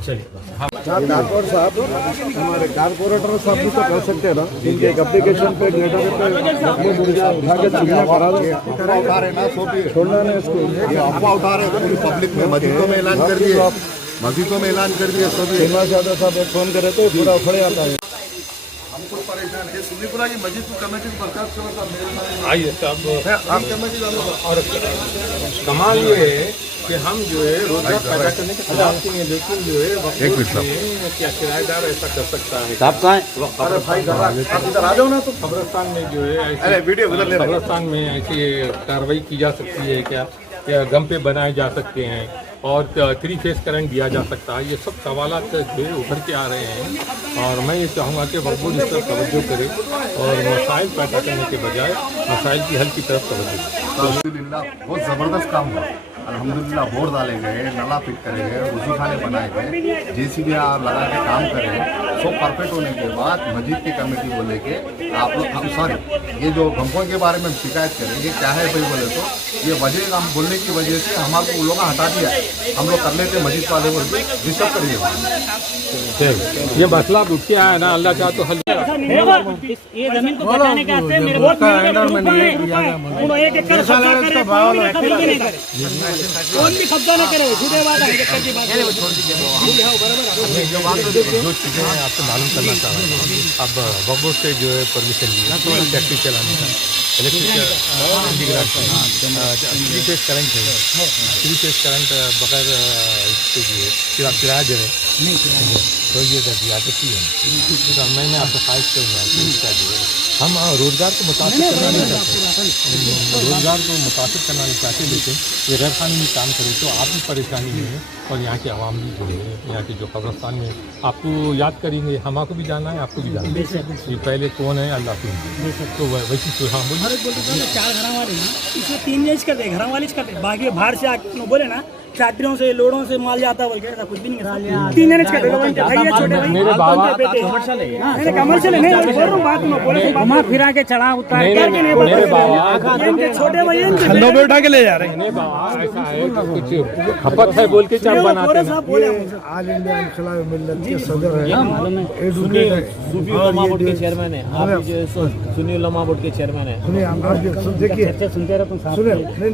कारपोरेटर साहब, हमारे कारपोरेटर साहब भी तो कर सकते हैं ना, इनके एक एप्लीकेशन पे लेटर पे उठा के चिड़िया करा उठा रहे ना, छोड़ना नहीं इसको। ये अफवाह उठा रहे पूरी पब्लिक में, मस्जिदों में ऐलान कर दिए, मस्जिदों में ऐलान कर दिए सब। सुनना चाहता साहब एक फोन करे तो पूरा खड़े आता है। हम खुद परेशान है, सुन्नीपुरा की मस्जिद को कमेटी को बर्खास्त करो साहब। आइए साहब, और कमाल ये है कि हम जो है रोजगार पैदा करने के खिलाफ नहीं है, लेकिन जो है एक मिनट साहब, क्या किराएदार ऐसा कर सकता है? साहब कहाँ है? अरे भाई आप इधर आ जाओ ना। तो खबरस्तान में जो है अरे वीडियो उधर ले रहे हैं। खबरस्तान में ऐसी कार्रवाई की जा सकती है क्या गम पे बनाए जा सकते हैं, और 3 फेज करंट दिया जा सकता है, ये सब सवालात जो है उभर के आ रहे हैं। और मैं ये चाहूँगा कि वक्फ बोर्ड इस तरफ तवज्जो करे और मसाइल पैदा करने के बजाय मसाइल की हल की तरफ तवज्जो करे। अल्हम्दुलिल्लाह बहुत ज़बरदस्त काम हुआ। अल्हम्दुलिल्लाह बोर्ड डाले गए, नला फिट करे गए, वजू खाने बनाए गए, JCB लगा के काम करे, सब परफेक्ट होने के बाद मस्जिद की कमेटी को लेके आप लोग, हम सॉरी ये जो गंपों के बारे में हम शिकायत करें, ये क्या है भाई बोले तो ये वजह हम बोलने की वजह से हमारे को लोग हटा दिया। हम लोग कर लेते मस्जिद वाले बोल के डिस्टर्ब करिए। ये मसला उठ के आया ना, अल्लाह चाहे तो हल। ये जमीन को बचाने के वास्ते मेरे वोट में एक एकड़ कब्जा करे, कौन भी कब्जा न करे, झूठे बात है। जो चीज़ें हैं आपको मालूम करना चाह रहा हूँ। अब वक्फ बोर्ड से जो है परमिशन ली ना, तो टैक्सी चलाने का इलेक्ट्रिक 3 फेज करंट है, 3 फेज करंट बगैर इसके जो है किराया दे रहे तो ये ज़्यादती है। तो मैंने आपको फाइट करूँगा कि इसका जो है हम रोज़गार को मुतासिर करना नहीं चाहते, रोज़गार को मुतासिर करना नहीं चाहते, लेकिन ये गैर कानूनी काम करे तो आप भी परेशानी में है और यहाँ के आवाम भी जो है, यहाँ के जो कब्रस्तान में आपको याद करेंगे, हमको भी जाना है, आपको भी जाना है। ये पहले कौन है, अल्लाह को। तो वैसी हाँ बोलिए। 4 घर वाले ना, इसमें 3 जज करते, घर वाले करते, बाकी बाहर से बोले ना छात्रियों से लोड़ों से माल जाता बोल के ऐसा कुछ भी नहीं रहा। 3 जने करते भाई, छोटे भाई मेरे बाबा कमर्शियल है, नहीं बोल रहा हूं बात में, बोले घुमा फिरा के चढ़ा उतार करके नहीं बोल रहे इनके छोटे भाई खंडों पे उठा के ले जा रहे हैं। ऐसा है कि कुछ खपत है बोल के चार बनाते हैं। ऑल इंडिया इनकलाबी मिल्लत के सदर है, सूफी उलमा बोर्ड के चेयरमैन है आप, सुन्नी उलमा बोर्ड के चेयरमैन है। सुनिए देखिए, सुनते रहते सुनिए नहीं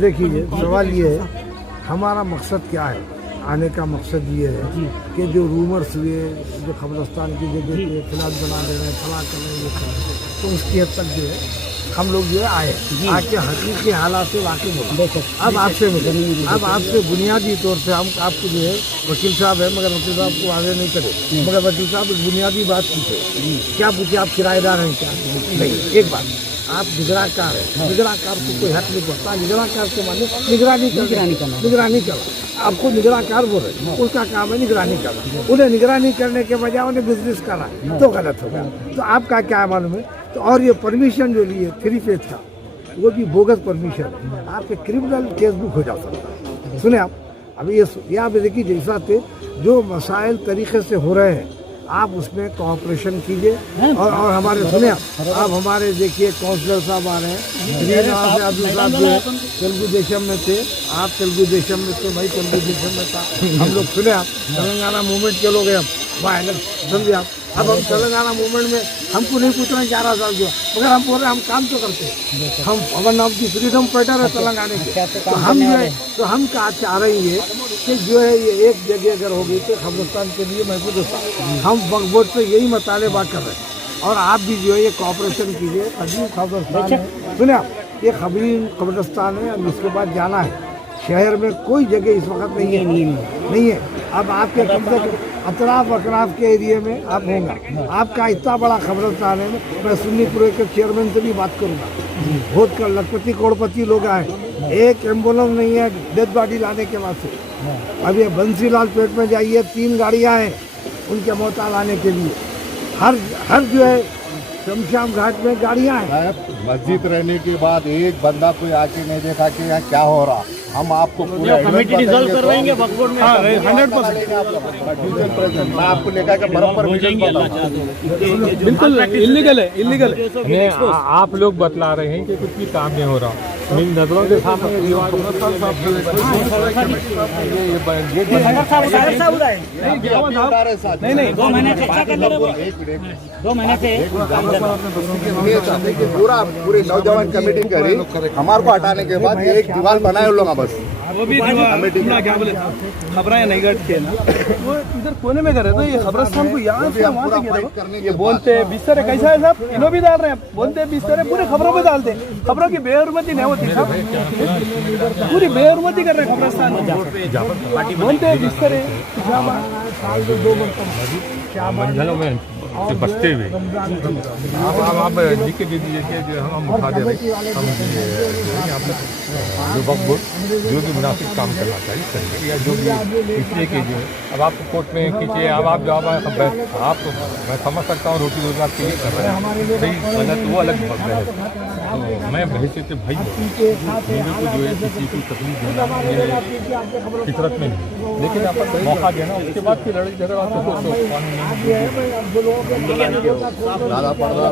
देखिए सवाल ये है, हमारा मकसद क्या है, आने का मकसद ये है कि जो रूमर्स हुए, जो खबरस्तान की जगह पे फ्लैट बना दे रहे हैं, फला कर रहे हैं, तो उसकी हद तक जो है हम लोग जो है आए, आके हकीकी हालात से वाकिफ हो। अब आपसे बुनियादी तौर से हम आपको जो है वकील साहब है, मगर वकील साहब को आगे नहीं करे, मगर वकील साहब एक बुनियादी बात पूछे। क्या पूछे? आप किराएदार हैं क्या? नहीं। एक बात, आप निगरानकार हैं, निगरानकार को कोई हक नहीं पड़ता। निगरानकार के माने निगरानी करना। आपको निगरानकार बोल रहे, उसका काम है निगरानी करना। उन्हें निगरानी करने के बजाय उन्हें बिजनेस करना तो गलत होगा। तो आपका क्या मालूम है? तो और ये परमिशन जो लिए 3 फेज का, वो भी बोगस परमिशन है, आपके क्रिमिनल केस बुक हो जा सकता है। सुने आप, अभी ये आप देखिए जैसा थे जो मसाइल तरीके से हो रहे हैं, आप उसमें कोऑपरेशन कीजिए। और हमारे सुने आप हमारे देखिए काउंसलर साहब आ रहे हैं, अब्दुल साहब जो है तेलुगु देशम में थे, आप तेलुगु देशम में थे, भाई तेलुगु देशम में था। हम लोग सुने आप तेलंगाना मूवमेंट के लोग हैं, हम वहाँ समझे आप। अब हम तेलंगाना मूवमेंट में हमको नहीं पूछ रहे 11 साल जो, मगर हम बोल रहे हैं हम काम तो करते हैं। हम अमर नाम की फ्रीडम फाइटर है तेलंगाना के, तो हम जो है तो हम क्या चाह रहे हैं कि जो है ये एक जगह अगर हो गई तो खबरस्तान के लिए महसूस होता। हम वक्फ बोर्ड से यही मतालबा कर रहे हैं, और आप भी जो है ये कॉपरेशन कीजिए। खबीर खबरस्तान है, सुने आप, ये खबीर खबरस्तान है, अब इसके बाद जाना है। शहर में कोई जगह इस वक्त नहीं है। अब आपके कम से कम अतराफ अकराफ के एरिया में आप होगा। आपका इतना बड़ा खबरस्तान है, मैं सुन्नीपुर के चेयरमैन से भी बात करूँगा। बहुत कर लखपति करोड़पति लोग आए, एक एम्बुलेंस नहीं है डेड बॉडी लाने के वास्ते। अब ये बंसीलाल पेट में जाइए, 3 गाड़ियाँ हैं उनके मोहता लाने के लिए। हर जो है शमशाम घाट में गाड़ियाँ हैं। मस्जिद रहने के बाद एक बंदा कोई आके नहीं देखा कि यहाँ क्या हो रहा। हम आपको कमेटी डिसॉल्व करवाएंगे वक्फ बोर्ड में 100%। मैं आपको लेकर के बराबर बिल्कुल इलीगल है। आप लोग बतला रहे हैं कि कुछ भी काम नहीं हो रहा, मेरी नजरों के सामने ये दीवार नहीं 2 महीने से अच्छा कर ले रहे, 2 महीने से पूरी नौजवान कमेटी करी, हमारे को हटाने के बाद एक दीवार बनाए लोग बस। वो भी क्या बोले खबरें नहीं करते ना, वो इधर कोने में कर रहे, तो ये खबरस्तान को यहाँ से वहाँ से किया। ये बोलते हैं बिस्तर कैसा है साहब, इन्हों भी डाल रहे हैं, बोलते हैं बिस्तर है, पूरे खबरों में डालते हैं। खबरों की बेहरमती नहीं होती साहब, पूरी बेहरमती कर रहे हैं खबरस्तान में। बोलते हैं बिस्तर है, मंजिलों में से बचते हुए आप लिख के दे दीजिए कि हम उठा दे रहे हैं। हम जो वक्फ बोर्ड जो भी मुनासिब काम करना चाहिए करिए, या जो भी इसलिए कीजिए। अब आप कोर्ट में कीजिए, अब आप जवाब आप मैं समझ सकता हूँ रोटी रोजगार के लिए कर रहे हैं, सही गलत वो अलग बात है। तो मैं बहस भाई मेरे को जो है किसी को तकलीफ देना फितरत में नहीं, लेकिन आप मौका देना, उसके बाद फिर लड़ाई झगड़ा ज़्यादा पड़ रहा।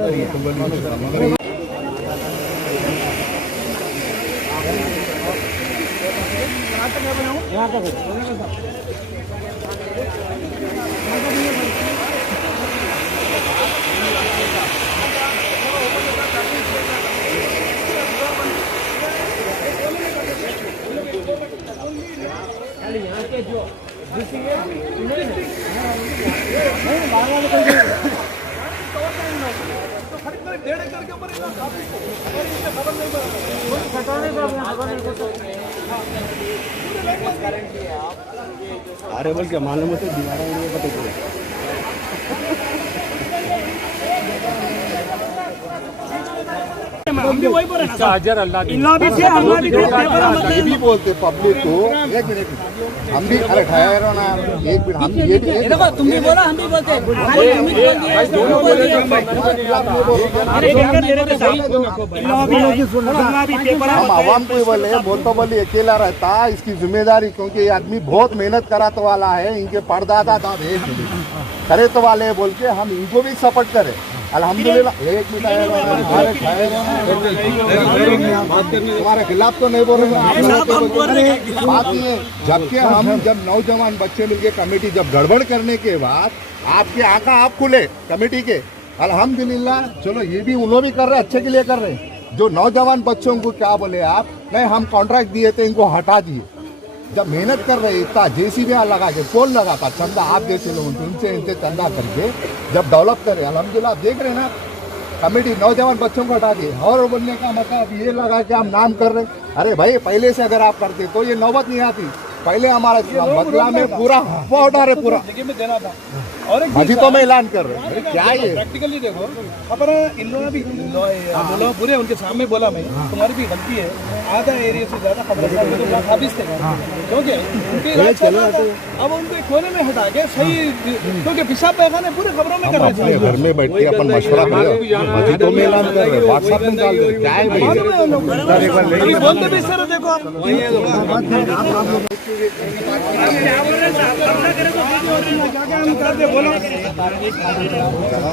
अरे बोल के मालूम होते दीवार पता चले। हम भी वही बोल रहे हैं, अजर अल्लाह ये भी बोलते पब्लिक को। एक मिनट, हम भी अरे ठहरो ना, एक मिनट, हम ये भी देखो तुम भी बोला हम भी बोलते हैं, हम आवाम को बोले बोलते अकेला रहता इसकी जिम्मेदारी, क्योंकि ये आदमी बहुत मेहनत कराने वाला है, इनके परदादा करे तो वाले बोल के हम इनको भी सपोर्ट करें। अल्हम्दुलिल्लाह। एक मिनट, हमारे खिलाफ तो नहीं बोल रहे, बात ये जबकि हम जब नौजवान बच्चे मिलके कमेटी जब गड़बड़ करने के बाद आपके आंखा आप खुले कमेटी के, अल्हम्दुलिल्लाह। चलो ये भी उन लोग भी कर रहे, अच्छे के लिए कर रहे। जो नौजवान बच्चों को क्या बोले आप, नहीं हम कॉन्ट्रैक्ट दिए थे इनको हटा दिए। जब मेहनत कर रहे इतना JCB लगा के पोल लगा था, चंदा आप जैसे लोग इनसे चंदा करके जब डेवलप करे, अल्हम्दुलिल्लाह आप देख रहे हैं ना कमेटी नौजवान बच्चों को हटा के और बनने का मतलब ये लगा कि हम नाम कर रहे हैं। अरे भाई पहले से अगर आप करते तो ये नौबत नहीं आती। पहले हमारा बदला में पूरा उठा रहे पूरा में देना था। और एक मस्जिदों में ऐलान कर रहे हैं, क्या ये प्रैक्टिकली देखो अपना इन लोगों भी बोला पूरे उनके सामने बोला मैं तुम्हारी भी गलती है, आधा एरिया से ज्यादा खबरदार में तो काबिज थे क्योंकि उनके इलाज चल रहा था। अब उनको एक कोने में हटा के सही क्योंकि पेशाब पैखाने पूरे खबरों में कर रहे थे। घर में बैठ के अपन मशवरा करें, मस्जिदों में ऐलान कर रहे, व्हाट्सएप में डाल रहे, क्या है भाई बोलते भी सर देखो आप क्या हम करते बोलो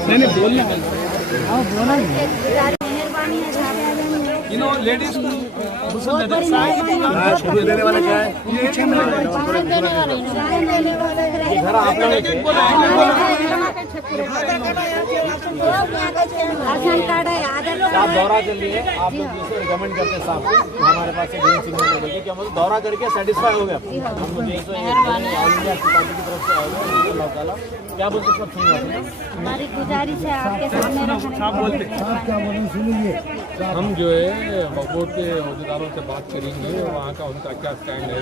नहीं बोलना मेहरबानी है लेडीज देने वाला क्या है? राशन कार्ड है, आधार आप दौरा कर लिए, आप लोग जिसे रिकमेंड करते हैं साहब को हमारे पास से ग्रीन सिग्नल लेने के, क्या मतलब दौरा करके सेटिस्फाई हो गया हम लोग ऑल इंडिया पार्टी की तरफ से आए अल्लाह ताला क्या बोलते सब सुन रहे हैं। हमारी गुजारिश है आपके सामने हम जो है वक्फ के अहदेदारों से बात करेंगे, वहाँ का उनका क्या स्टैंड है।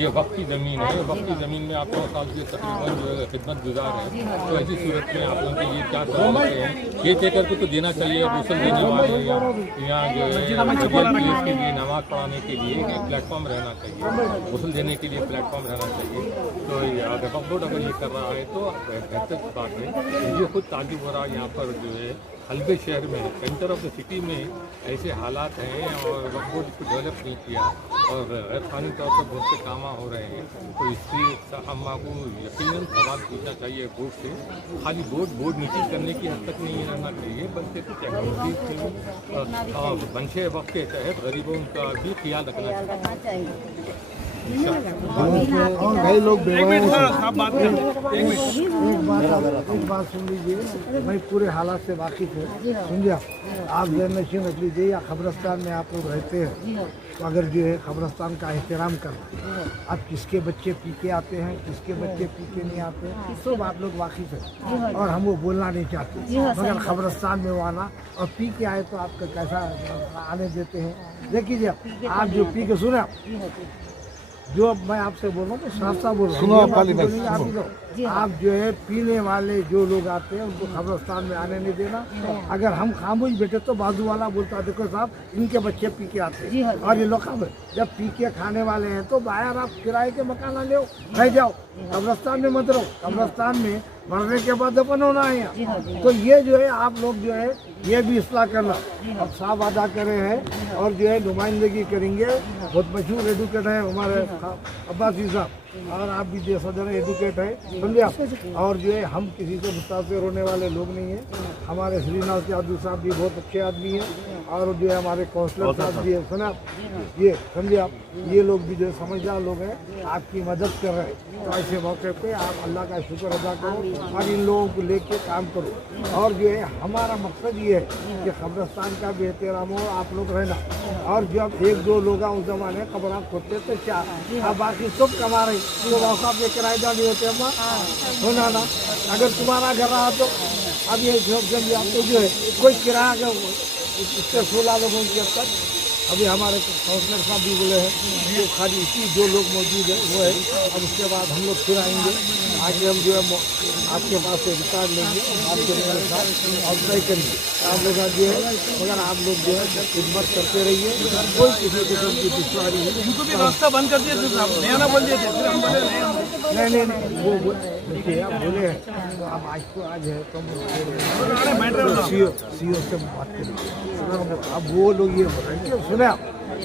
ये वक्त की ज़मीन है, वक्त की ज़मीन में आप 9 साल से तकरीबन जो है खिदमत गुजार है, तो ऐसी सूरत में आप लोगों के ये क्या सवाल हैं, ये तय करके तो देना चाहिए। गुस्ल देने वाले यहाँ जो है के लिए नमाज पढ़ाने के लिए एक प्लेटफॉर्म रहना चाहिए, गुस्ल देने के लिए प्लेटफॉर्म रहना चाहिए। तो अगर वक्फ बोर्ड अगर ये कर रहा है तो बेहतर बात है। मुझे खुद ताजुब हो रहा है यहाँ पर जो है हल्बे शहर में सेंटर ऑफ द सिटी में ऐसे हालात हैं और वक्फ बोर्ड को डेवलप नहीं किया और गैरकानूनी तौर पर बहुत से काम हो रहे हैं। तो इससे हम को यकीनन सवाल पूछना चाहिए बोर्ड से। खाली बोर्ड मीटिंग करने की हद तक नहीं रहना चाहिए, बल्कि कुछ एक्टिविटीज मंशे वक्त के तहत गरीबों का भी ख्याल रखना चाहिए। और कई लोग एक बात सुन लीजिए, मैं पूरे हालात से वाकिफ हूँ। समझिए आप जहनशीन रख लीजिए, या खबरस्तान में आप लोग रहते हैं तो अगर जो है खबरस्तान का एहतराम करना, अब किसके बच्चे पी के आते हैं, किसके बच्चे पी के नहीं आते हैं, सब आप लोग वाकिफ है और हम वो बोलना नहीं चाहते। मगर खबरस्तान में वो आना और पी के आए तो आपका कैसा आने देते हैं। देखिए आप जो पी के सुना, जो अब मैं आपसे बोल रहा हूँ तो साफ साफ बोल रहा हूँ, आप जो है पीने वाले जो लोग आते हैं उनको खबरस्तान में आने नहीं देना। अगर हम खामोश बैठे तो बाजू वाला बोलता देखो साहब इनके बच्चे पी के आते हैं और ये लोग खामोश। जब पी के खाने वाले हैं तो बाहर आप किराए के मकान ले रह जाओ, कब्रस्तान में मत रहो। कब्रस्तान में मरने के बाद दफन होना है यहाँ। तो ये जो है आप लोग जो है ये भी इस्लाह करना। अब साहब वादा कर रहे हैं और जो है नुमाइंदगी करेंगे। बहुत मशहूर एडुकेट है हमारे अब्बासी साहब, और आप भी जो सदर एडुकेट है समझे आप। और जो है हम किसी से मुतासिर होने वाले लोग नहीं हैं। हमारे श्रीनाथ यादव साहब भी बहुत अच्छे आदमी हैं और जो है हमारे काउंसलर साहब भी है, सुना ये समझे आप। ये लोग भी जो समझदार लोग हैं, आपकी मदद कर रहे हैं। तो ऐसे मौके पे आप अल्लाह का शुक्र अदा करो और इन लोगों को लेके काम करो। और जो है हमारा मकसद ये है कि कब्रस्तान का भी एहतराम हो, आप लोग रहना। और जब 1-2 लोग उस जमाने कब्र खोदते तो क्या, अब बाकी सब कमा रहे तो वहाँ पे किराएदार नहीं होते अम्मा होना ना। अगर तुम्हारा घर रहा तो अब ये आपको जो है कोई किराया अगर इससे 16 लोगों की अब तक अभी हमारे काउंसलर साहब भी बोले हैं तो खाली इसी 2 लोग मौजूद है वो है। अब उसके बाद हम लोग फिर आएंगे, आके हम जो है आपके पास से रिकॉर्ड लेंगे आपके मेरे साथ और तय करेंगे आप लोग जो है। मगर आप लोग जो है खिदमत करते रहिए, कोई किसी किस्म की दुश्वारी नहीं। रास्ता बंद कर दिया नया ना बोल दिए थे, फिर हम बोले नहीं वो देखिए आप बोले हैं तो अब आज तो आज है तो सीओ से बात करेंगे। अब वो लोग ये बोल रहे हैं कि सुना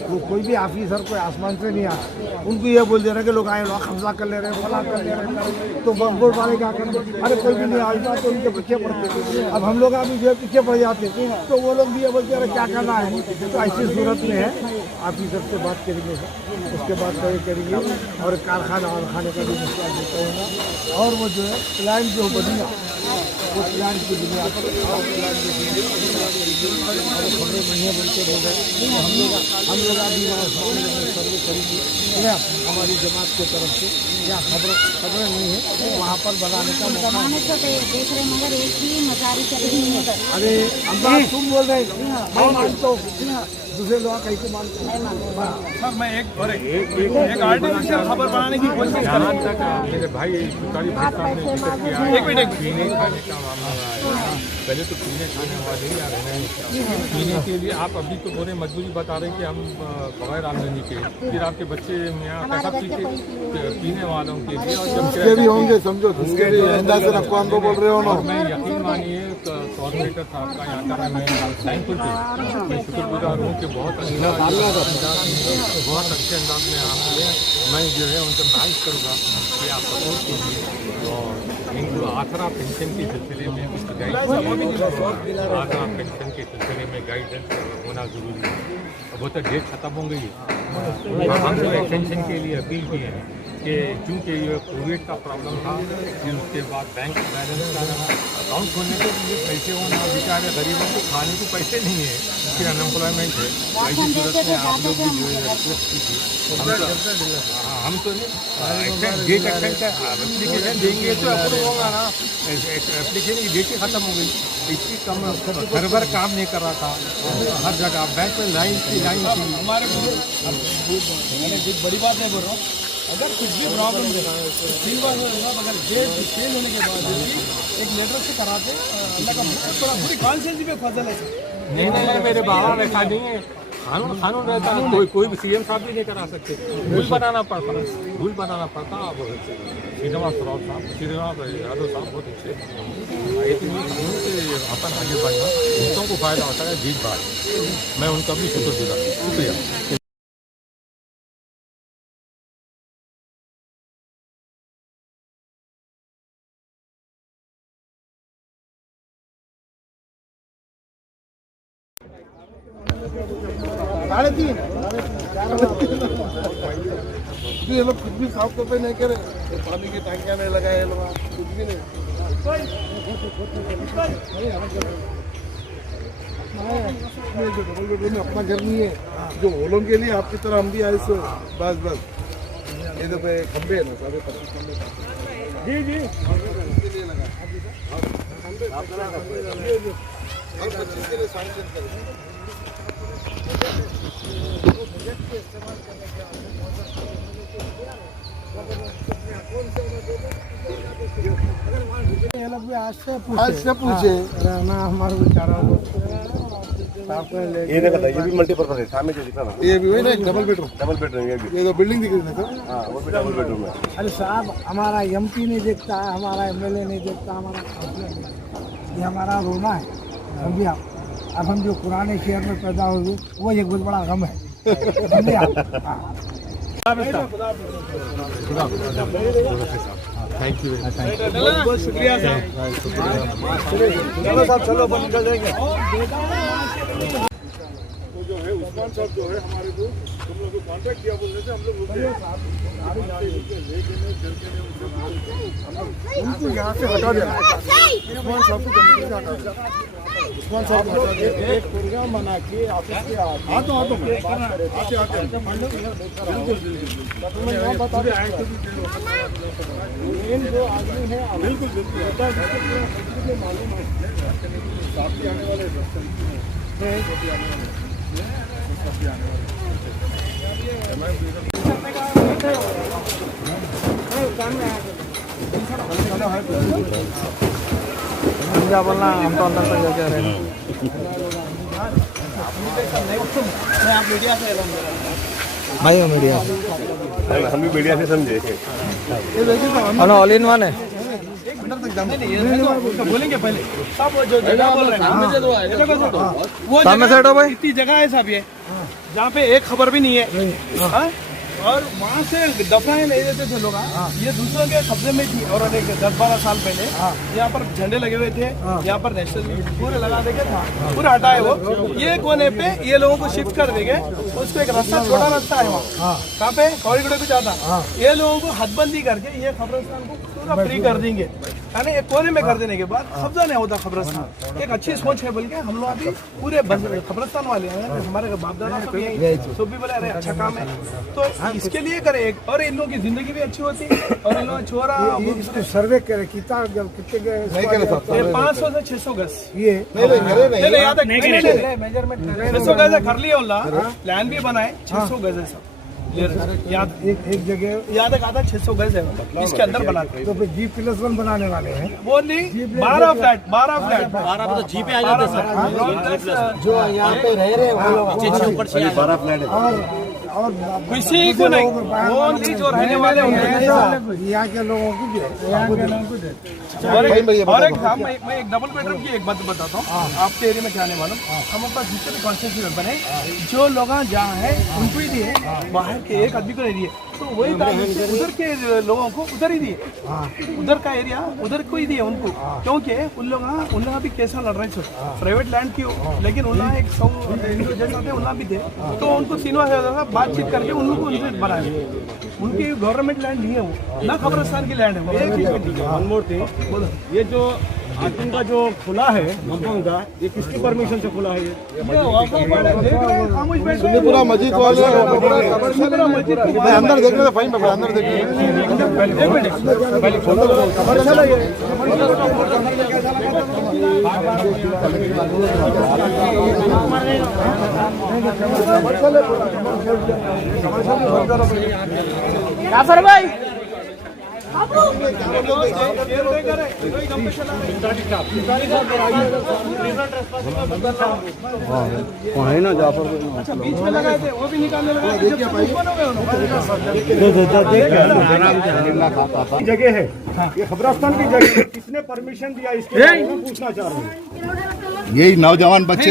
वो कोई भी ऑफिसर कोई आसमान से नहीं आया, उनको ये बोल दे रहे कि लोग आए लोग कब्जा कर ले रहे हैं, फला कर ले रहे हैं। तो बोर्ड वाले क्या करें, अरे कोई भी नहीं आएगा तो उनके पीछे पड़ते। अब हम लोग अभी जो है पीछे पड़ जाते तो वो लोग भी ये बोलते अरे क्या करना है। तो ऐसी सूरत में है ऑफिसर से बात करेंगे, उसके बाद तय करेंगे और कारखाना और खाने का भी मसला देता होगा। और वो जो है प्लान जो बनेगा वो प्लान की दुनिया पर खबरें बढ़िया बनते रह गए। हम लोग हम लोग अभी वहाँ सर्वे करेंगे हमारी जमात की तरफ से। यहाँ खबरें नहीं है वहाँ पर बनाने का मौका। जमाने तो देख रहे मगर एक ही मजारी चल रही है। अरे अब्बा तुम बोल रहे मैं मानता हूँ, दूसरे लोग कैसे मानते हैं? सर मैं एक आर्टिफिशियल खबर बनाने की कोशिश कर रहा हूँ। मेरे भाई सुकारी भाई साहब ने जिक्र किया है, पीने खाने का मामला है। पहले तो पीने खाने वाले ही आ रहे हैं। पीने के लिए आप अभी तो बोले मजबूरी बता रहे हैं कि हम बगैर आमदनी के, फिर आपके बच्चे यहाँ पैसा पीते पीने वालों के लिए, और जब भी होंगे समझो उसके लिए अंदाज से रखो, हमको बोल रहे हो ना। मैं यकीन मानिए कॉर्पोरेटर साहब का यहाँ का मैं थैंकफुल हूँ, मैं शुक्रगुजार हूँ कि बहुत अच्छे अंदाज में आपने, मैं जो है उनसे बात करूँगा कि आप सपोर्ट कीजिए और इनको आसरा पेंशन के सिलसिले में कुछ गाइडेंस, आसरा पेंशन के सिलसिले में गाइडेंस होना जरूरी है। वो तो डेट खत्म हो गई है, हम जो एक्सटेंशन के लिए अपील किए हैं कि चूँकि ये कोविड का प्रॉब्लम था, फिर उसके बाद बैंक बैलेंस का अकाउंट खोलने के लिए पैसे होना, बेचारे गरीबों को खाने को पैसे नहीं है, फिर अनएम्प्लॉयमेंट है, ऐसी सूरत में आप लोग भी जो है रिक्वेस्ट कीजिए। हम तो नहीं डेट एक्सटेंड का एप्लीकेशन देंगे तो अप्रूव होगा ना, एप्लीकेशन की डेट ही खत्म हो गई, इतनी कम सर्वर काम नहीं कर रहा था, हर जगह बैंक में लाइन थी। हमारे बड़ी बात नहीं बोल रहा हूँ, अगर कुछ भी प्रॉब्लम है अगर डेट फेल होने के बाद एक लेटर से कराते, अल्लाह का थोड़ा पूरी कॉन्सेंसी पे फजल है। नहीं मेरे बाबा वैसा नहीं है, कानून रहता है, कोई भी सीएम साहब भी नहीं करा सकते, रूल बनाना पड़ता। अब श्रीनिवास राव साहब, श्रीनिवास यादव साहब बहुत अच्छे, उनसे अपन आगे बढ़ना, दूसरों को फायदा होता है, जीत बात, मैं उनका भी शुक्रगुजार हूँ। शुक्रिया। ये लोग कुछ भी साफ सफाई नहीं करे, पानी की टंकियां नहीं लगाए लोग, कुछ भी नहीं। जो डबल बेडरूम में अपना घर नहीं है, जो ओलों के लिए आपकी तरह हम भी आए सो बस ये तो पे खंबे है ना, 25 खंबे जी लगा और 25 के लिए सैंक्शन करें। आज से पूछे ना हमारे बेचारा ये देखो ये भी मल्टीपर्पज है, सामने जो दिखा ना ये भी वही ना, डबल बेडरूम ये तो बिल्डिंग दिख रही है सर। हाँ वो भी डबल बेडरूम है। अरे साहब हमारा एमपी नहीं देखता है, हमारा एमएलए नहीं देखता, हमारा ये हमारा रोना है समझिए आप। अब हम जो पुराने शहर में पैदा हुए वो एक बहुत बड़ा गम है समझिए आप। थैंक यू, बहुत शुक्रिया साहब। चलो साहब चलो बंद कर देंगे। तो जो है उस्मान साहब जो है हमारे को तुम लोग को कॉन्टेक्ट किया बोलने से हम लोग उनको यहाँ से हटा देना, उस्मान साहब को कमेटी से हटा देना। उस्मान साहब एक प्रोग्राम बना के ऑफिस के आते मेन जो आदमी है बिल्कुल मालूम है काफी आने वाले क्या बोलना, हम तो अंदर तक जाके रहे हैं। भाई हो मीडिया, हम भी मीडिया से समझे। ऑल इन वन है। बोलेंगे पहले साहब, वो जो जगह बोल रहे हैं ना, वो सामने से हटो भाई। इतनी जगह है साहब ये, जहाँ पे एक खबर भी नहीं है। और वहाँ से दफनाएं नहीं देते थे लोग। ये दूसरों के कब्जे में थी और 10-12 साल पहले यहाँ पर झंडे लगे हुए थे, यहाँ पर नेशनल पूरे लगा देंगे था, पूरा हटाए वो। ये कोने पे ये लोगों को शिफ्ट कर देंगे, उसको एक रास्ता, छोटा रास्ता है वहाँ, कहाँ पे कौड़ीगुड़े पे जाता, ये लोगों को हदबंदी करके ये कब्रिस्तान को पूरा फ्री कर देंगे, यानी एक कोने में कर देने के बाद कब्जा नहीं होता कब्रिस्तान। एक अच्छी सोच है, बल्कि हम लोग अभी पूरे कब्रिस्तान वाले हैं, हमारे बाप दादा सब भी बोले अरे अच्छा काम है, तो इसके लिए करे एक, और इन लोगों की जिंदगी भी अच्छी होती है। और इन लोग छोरा सर्वे करे कितना कितने गए 500 से 600 गज ये मेजरमेंट 600 गज कर लिया प्लान भी बनाए, 600 गज है सब याद, एक जगह याद आता 600 गज है, इसके अंदर बनाते तो G+1 बनाने वाले हैं। वो नहीं 12 फ्लैट 12 तो जी पे आ जाते सर, जो यहाँ पे रह रहे हैं ऊपर से 12 फ्लैट और किसी को नहीं, ओनली जो रहने वाले यहाँ के लोगों की और एक काम, मैं एक डबल बेडरूम की एक बात बताता हूँ, आपके एरिया में क्या नहीं मालूम, हमारे पास जितने भी कॉन्स्टिट्यूशन बने, जो लोग जहाँ हैं उनको ही दिए, बाहर के एक आदमी को नहीं दिए, तो वही उधर के लोगों को उधर ही दिए, उधर का एरिया उधर को ही दिए उनको, क्योंकि उन लोग भी कैसा लड़ रहे थे प्राइवेट लैंड की, लेकिन उन लोग एक 100 जैसा थे, उन भी थे, तो उनको तीनों से बातचीत करके उन लोग को उनसे बनाए, उनकी गवर्नमेंट लैंड नहीं है वो, ना कब्रिस्तान की लैंड है वो, एक ही बोलो। ये जो आतंक का जो खुला है मकान का, ये किसकी परमिशन से खुला है? ये पूरा मस्जिद वाले अंदर देखने तो फाइन अंदर जाफर भाई है ना जाफर अच्छा बीच में लगाए थे, वो भी निकालने लगा, जगह है ये कब्रिस्तान की जगह, किसने परमिशन दिया इसके बारे में पूछना चाह रहा हूँ। यही नौजवान बच्चे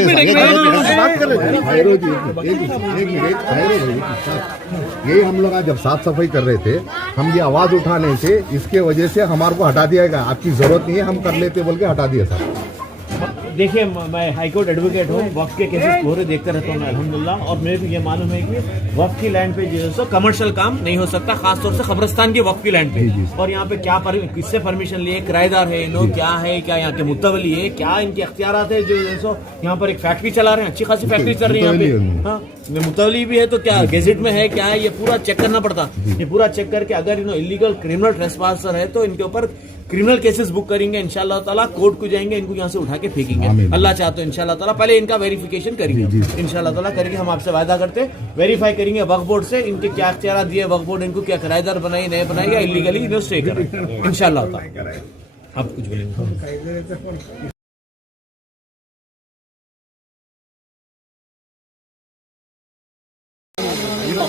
यही हम लोग आज जब साफ सफाई कर रहे थे, हम ये आवाज उठाने से इसके वजह से हमारे को हटा दिया गया, आपकी जरूरत नहीं है हम कर लेते बोल के हटा दिया सर। देखिए मैं हाईकोर्ट एडवोकेट हूँ, वक्फ के केसेस पूरे देखते रहता हूँ अल्हम्दुलिल्लाह, और मेरे को ये मालूम है कि वक्फ की लैंड पे जो है कमर्शियल काम नहीं हो सकता, खासतौर से कब्रिस्तान की वक्फ की लैंड पे। और यहाँ पे क्या किससे परमिशन लिए, किराएदार है लोग, क्या है, क्या यहाँ के मुतवली है, क्या इनके अख्तियारात है, जो यहाँ पर एक फैक्ट्री चला रहे हैं, अच्छी खासी फैक्ट्री चल रही है यहाँ पे, हाँ मुतवली भी है, तो क्या गेजेट में है, क्या है, ये पूरा चेक करना पड़ता, ये पूरा चेक करके अगर इलीगल क्रिमिनल ट्रेसपासर है तो इनके ऊपर क्रिमिनल केसेस बुक करेंगे, इंशाल्लाह ताला कोर्ट को जाएंगे, इनको यहाँ से उठा के फेंकेंगे, अल्लाह चाहते तो इंशाल्लाह ताला, पहले इनका वेरिफिकेशन करेंगे इंशाल्लाह ताला करेंगे, हम आपसे वादा करते, वेरीफाई करेंगे वक्फ बोर्ड से इनके क्या अख्तियार दिए वक्फ बोर्ड, इनको क्या किराएदार बनाई नहीं बनाई या इलीगली इन्हें स्टे करें इंशाल्लाह ताला। आप कुछ बोलेंगे?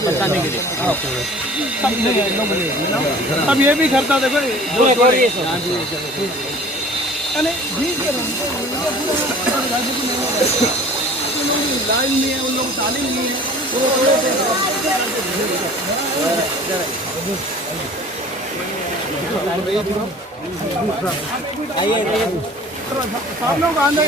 बताने के लिए अब ये भी करता देखो जो लाइन में है, उन लोग तालीम नहीं है, सब लोग आने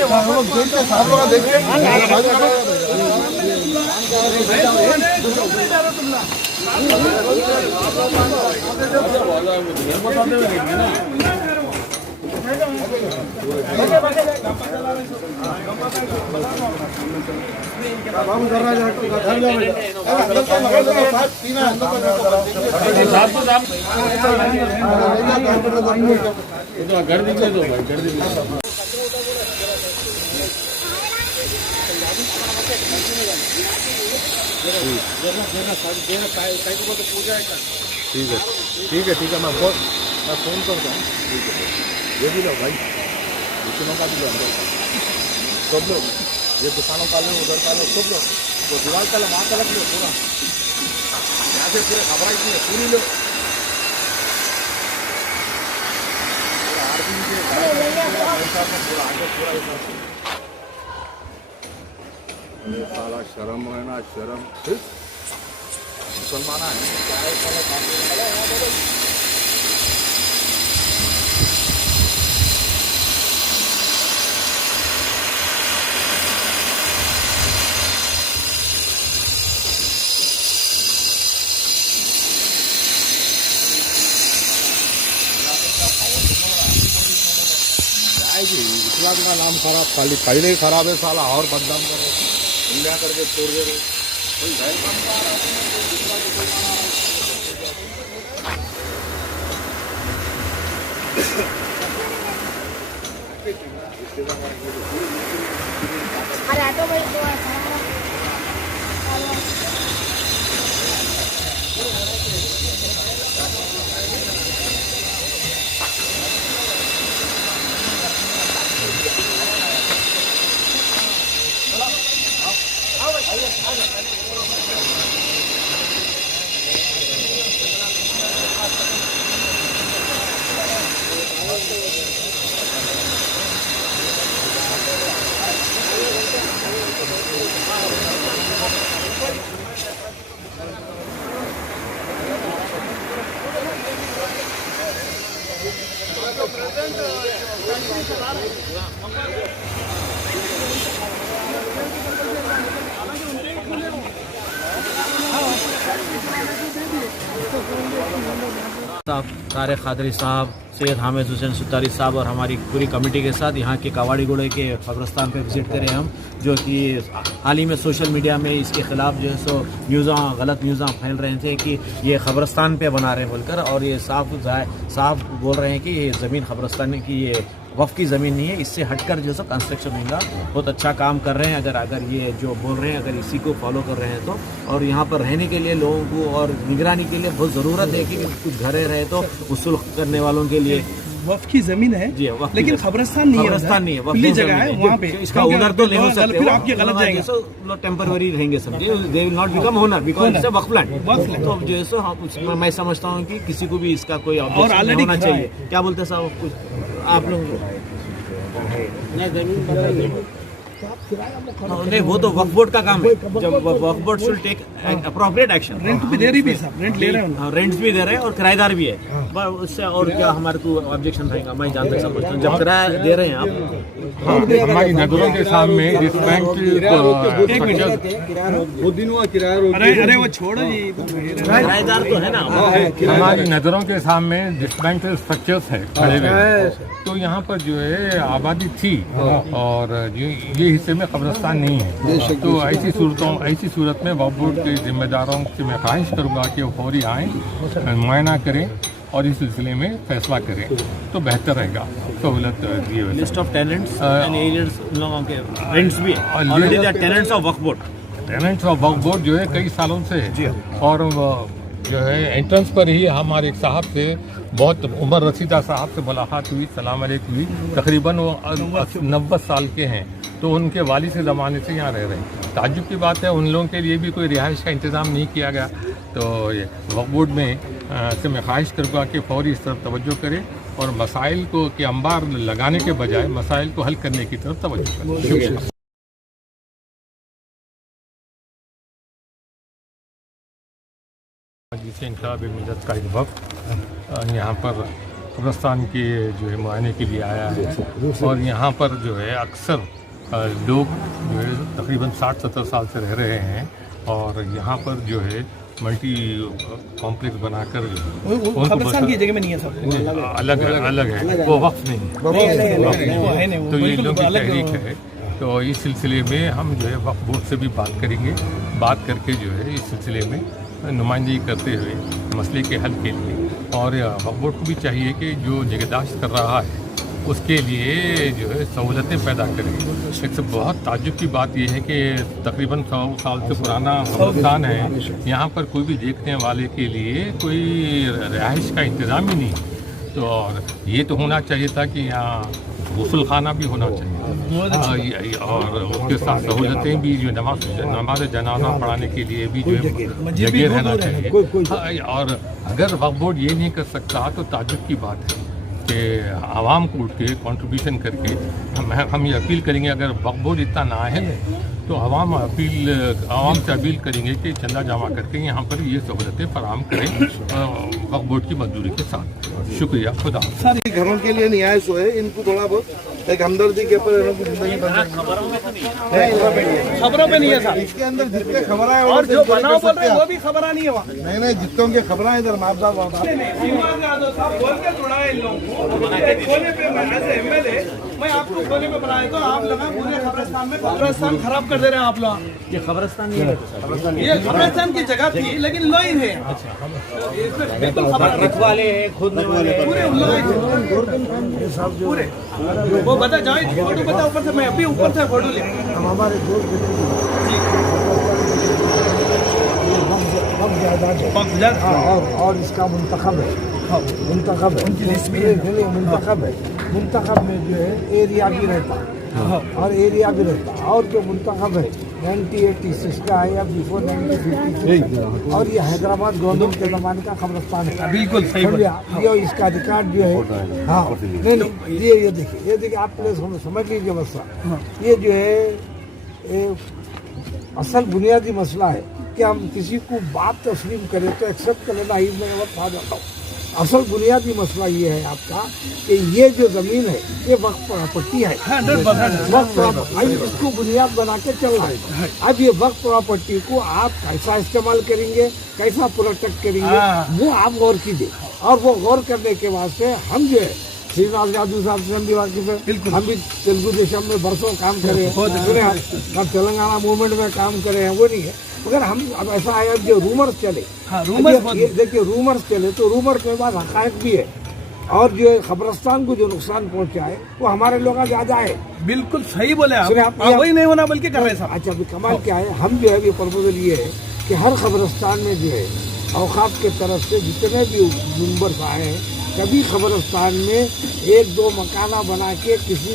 घर दीजिए दो भाई, घर दीजिए। ठीक है मैं फोन करता हूँ। ठीक है ये भी लो भाई, दुकानों का भी लो अंदर सब लोग, ये दुकानों का लो, उधर का लो, सब लोग, तो दीवार का लो, वहाँ का रख लो पूरा, यहाँ से पूरे घबराई की पूरी लो, साला शर्म है ना, शर्म मुसलमान है इस्लाम का नाम खराब पहले ही खराब है साला और बदनाम करो इंडिया करके छोड़ दे रहे कोई अरे ऑटो भाई तो साहब तारिक कादरी साहब, सैयद हामिद हुसैन सुतारी साहब और हमारी पूरी कमेटी के साथ यहाँ के कावाड़ीगुड़े के कब्रस्तान पे विज़िट करें हम, जो कि हाल ही में सोशल मीडिया में इसके ख़िलाफ़ जो है सो गलत न्यूज़ फैल रहे थे कि ये कब्रस्तान पे बना रहे हैं बोलकर, और ये साफ बोल रहे हैं कि ये ज़मीन कब्रस्तान की ये वफ़ की ज़मीन नहीं है, इससे हटकर जो है कंस्ट्रक्शन होगा। बहुत अच्छा काम कर रहे हैं अगर ये जो बोल रहे हैं अगर इसी को फॉलो कर रहे हैं तो। और यहाँ पर रहने के लिए लोगों को और निगरानी के लिए बहुत ज़रूरत है कि कुछ घरे रहे तो वसूल करने वालों के लिए वफ़ की जमीन है जी, लेकिन कब्रिस्तान नहीं है, खुली जगह है वहाँ पे। इसका ओनर तो नहीं हो सकते, फिर आपके गलत जाएंगे, लोग टेम्पररी रहेंगे समझे, they will not become owner because it's a Waqf land. तो जो है सो मैं समझता हूँ कि किसी को भी इसका कोई ऑब्जेक्शन नहीं होना चाहिए। क्या बोलते हैं साहब कुछ आप लोग? नहीं, वो तो वक्फ बोर्ड का काम है, जब Waqf board should take appropriate action. Rent भी दे रही भी साहब, रेंट ले रहे हैं, रेंट भी दे रहे हैं और किराएदार भी है, पर उससे और क्या हमारे को ऑब्जेक्शन रहेगा? मैं जानते समझता हूँ जब किराया दे रहे हैं आप। हमारी नजरों के सामने इस बैंक अरे वो छोड़ो जी, किराएदार तो है ना। हमारी नजरों के सामने डिस्मेंटल स्ट्रक्चर्स है खड़े हुए, तो यहाँ पर जो है आबादी थी और ये हिस्से में कब्रिस्तान नहीं है। तो ऐसी सूरत में वक्फ बोर्ड के जिम्मेदारों से मैं ख्वाहिश करूँगा कि वो फौरी आएँ, मुआयना करें और इस सिलसिले में फैसला करें तो बेहतर रहेगा। सहूलत दिए हुए list of tenants and arrears लोगों के रेंट्स भी है already, the tenants of Waqf board. Tenants of Waqf board जो है कई सालों से है, और जो है एंट्रेंस पर ही हमारे एक साहब से बहुत उमर रसीदा साहब से मुलाकात हुई, सलाम अलैकुम हुई। तकरीबन वो 90 साल के हैं, तो उनके वालिद से ज़माने से यहाँ रह रहे हैं। ताज्जुब की बात है, उन लोगों के लिए भी कोई रिहाइश का इंतज़ाम नहीं किया गया। तो ये वक्फ बोर्ड में से मैं ख्वाहिश करूँगा कि फौरी इस तरफ तवज्जो करें और मसाइल को के अंबार लगाने के बजाय मसाइल को हल करने की तरफ तवज्जो करें। जिसे इनकलाब मिल्लत का एक वक्त यहाँ पर कब्रिस्तान के जो है मुआयने के लिए आया है, और यहाँ पर जो है अक्सर लोग जो है तकरीबन 60-70 साल से रह रहे हैं, और यहाँ पर जो है मल्टी कॉम्प्लेक्स बनाकर कब्रिस्तान की जगह में नहीं है सब, अलग है, वो वक्फ नहीं। तो ये लोग की तहरीक है। तो इस सिलसिले में हम जो है वक्फ बोर्ड से भी बात करेंगे, बात करके जो है इस सिलसिले में नुमाइंदगी करते हुए मसले के हल के लिए, और वक्फ बोर्ड को भी चाहिए कि जो निगहदाश्त कर रहा है उसके लिए जो है सहूलतें पैदा करें। एक बहुत ताज्जुब की बात यह है कि तकरीबन 100 साल से पुराना कब्रिस्तान है, यहाँ पर कोई भी देखने वाले के लिए कोई रिहाइश का इंतज़ाम ही नहीं। तो और ये तो होना चाहिए था कि यहाँ गुस्ल खाना भी होना चाहिए, और उसके साथ सहूलतें भी, जो नमाज जनाजा पढ़ाने के लिए भी जो है जगह रहना चाहिए। और अगर वक्फ बोर्ड ये नहीं कर सकता तो ताज्जुब की बात है कि आवाम को उठ के कॉन्ट्रीब्यूशन करके हम ये अपील करेंगे, अगर वक्फ बोर्ड इतना नाअहल है तो आवाम से अपील करेंगे कि चंदा जमा करके यहाँ पर ये सहूलतें फराहम करें वक्फ बोर्ड की मंजूरी के साथ। शुक्रिया, खुदा। सारे घरों के लिए न्याय है, इनको थोड़ा बहुत एक हमदर्दी के ऊपर खबरों पे नहीं है सर, इसके अंदर जितने खबर है और जो बनाव बोल रहे हैं वो भी खबर नहीं है वहाँ। नहीं जितों की खबर है इधर माफ साहब बोल के थोड़ा इन लोगों मैं आपको खोले पे बनाया तो आप लगा पूरे खबरस्तान में खबरस्तान खराब कर दे रहे हैं आप लोग। ये खबरस्तान नहीं है, ये खबरस्तान की जगह थी लेकिन लोग है बिल्कुल खबर वाले खुद पूरे पूरे वो बता जाओ फोटो बता ऊपर से, मैं अभी ऊपर से फोटो ले हमारे और इसका मुंतखब है, मुंतखब है उनकी लिस्ट में मुंतखब है, मुंतखब में जो है एरिया भी रहता है और एरिया भी रहता है और जो मुंतखब है 1986 का है या बिफोर 1956 और ये हैदराबाद गवर्नमेंट के ज़माने का खबरस्तान है। बिल्कुल सही ये इसका रिकॉर्ड जो है। हाँ नहीं ये देखिए आप प्लीज समझ लीजिए मसला। ये जो है असल बुनियादी मसला है कि हम किसी को बात तस्लीम करें तो एक्सेप्ट कर लेना ही मैं वक्त आ जाता हूँ। असल बुनियादी मसला ये है आपका कि ये जो जमीन है ये वक्फ प्रॉपर्टी है, इसको बुनियाद बना के चल रहा है। अब ये वक्फ प्रॉपर्टी को आप कैसा इस्तेमाल करेंगे, कैसा प्रोटेक्ट करेंगे, वो आप गौर कीजिए। और वो गौर करने के वास्ते हम जो है श्रीनिवास यादव साहब से हम भी वाकिफ है, हम भी तेलुगु देशम में बरसों काम करे हैं, हम तेलंगाना मूवमेंट में काम करे हैं, वो नहीं है। मगर हम अब ऐसा आया जो रूमर्स चले, देखिए रूमर्स चले तो रूमर के बाद हक़ाइक़ भी है और जो खबरस्तान को जो नुकसान पहुंचा है वो हमारे लोग ज्यादा है। बिल्कुल सही बोले आप वही नहीं होना बल्कि कर रहे हैं। अच्छा अभी कमाल क्या है, हम जो है ये प्रपोजल ये है कि हर खबरस्तान में जो है औकाफ के तरफ से जितने भी मेंबर्स आए हैं कभी खबरस्तान में एक दो मकाना बना के किसी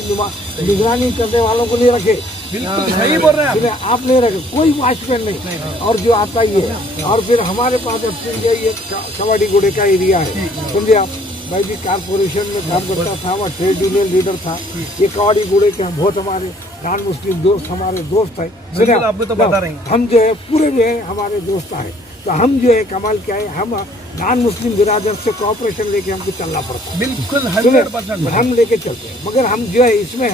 निगरानी करने वालों को नहीं रखे। बिल्कुल सही बोल रहे हैं आप नहीं रखे, कोई वॉचमैन नहीं और जो आता ही है। और फिर हमारे पास अब ये कवाड़ी गुड़े का एरिया है, समझे आप। मैं भी कारपोरेशन में काम करता था, वहाँ ट्रेड यूनियन लीडर था। ये कवाड़ी गुड़े के बहुत हमारे नॉन मुस्लिम दोस्त हमारे दोस्त है, तो बता रहे हैं हम जो है पूरे जो है हमारे दोस्त है। तो हम जो है कमाल क्या है, हम नॉन मुस्लिम बिरादर से कोऑपरेशन लेके हमको चलना पड़ता है। बिल्कुल 100% हम लेके चलते हैं। मगर हम जो है इसमें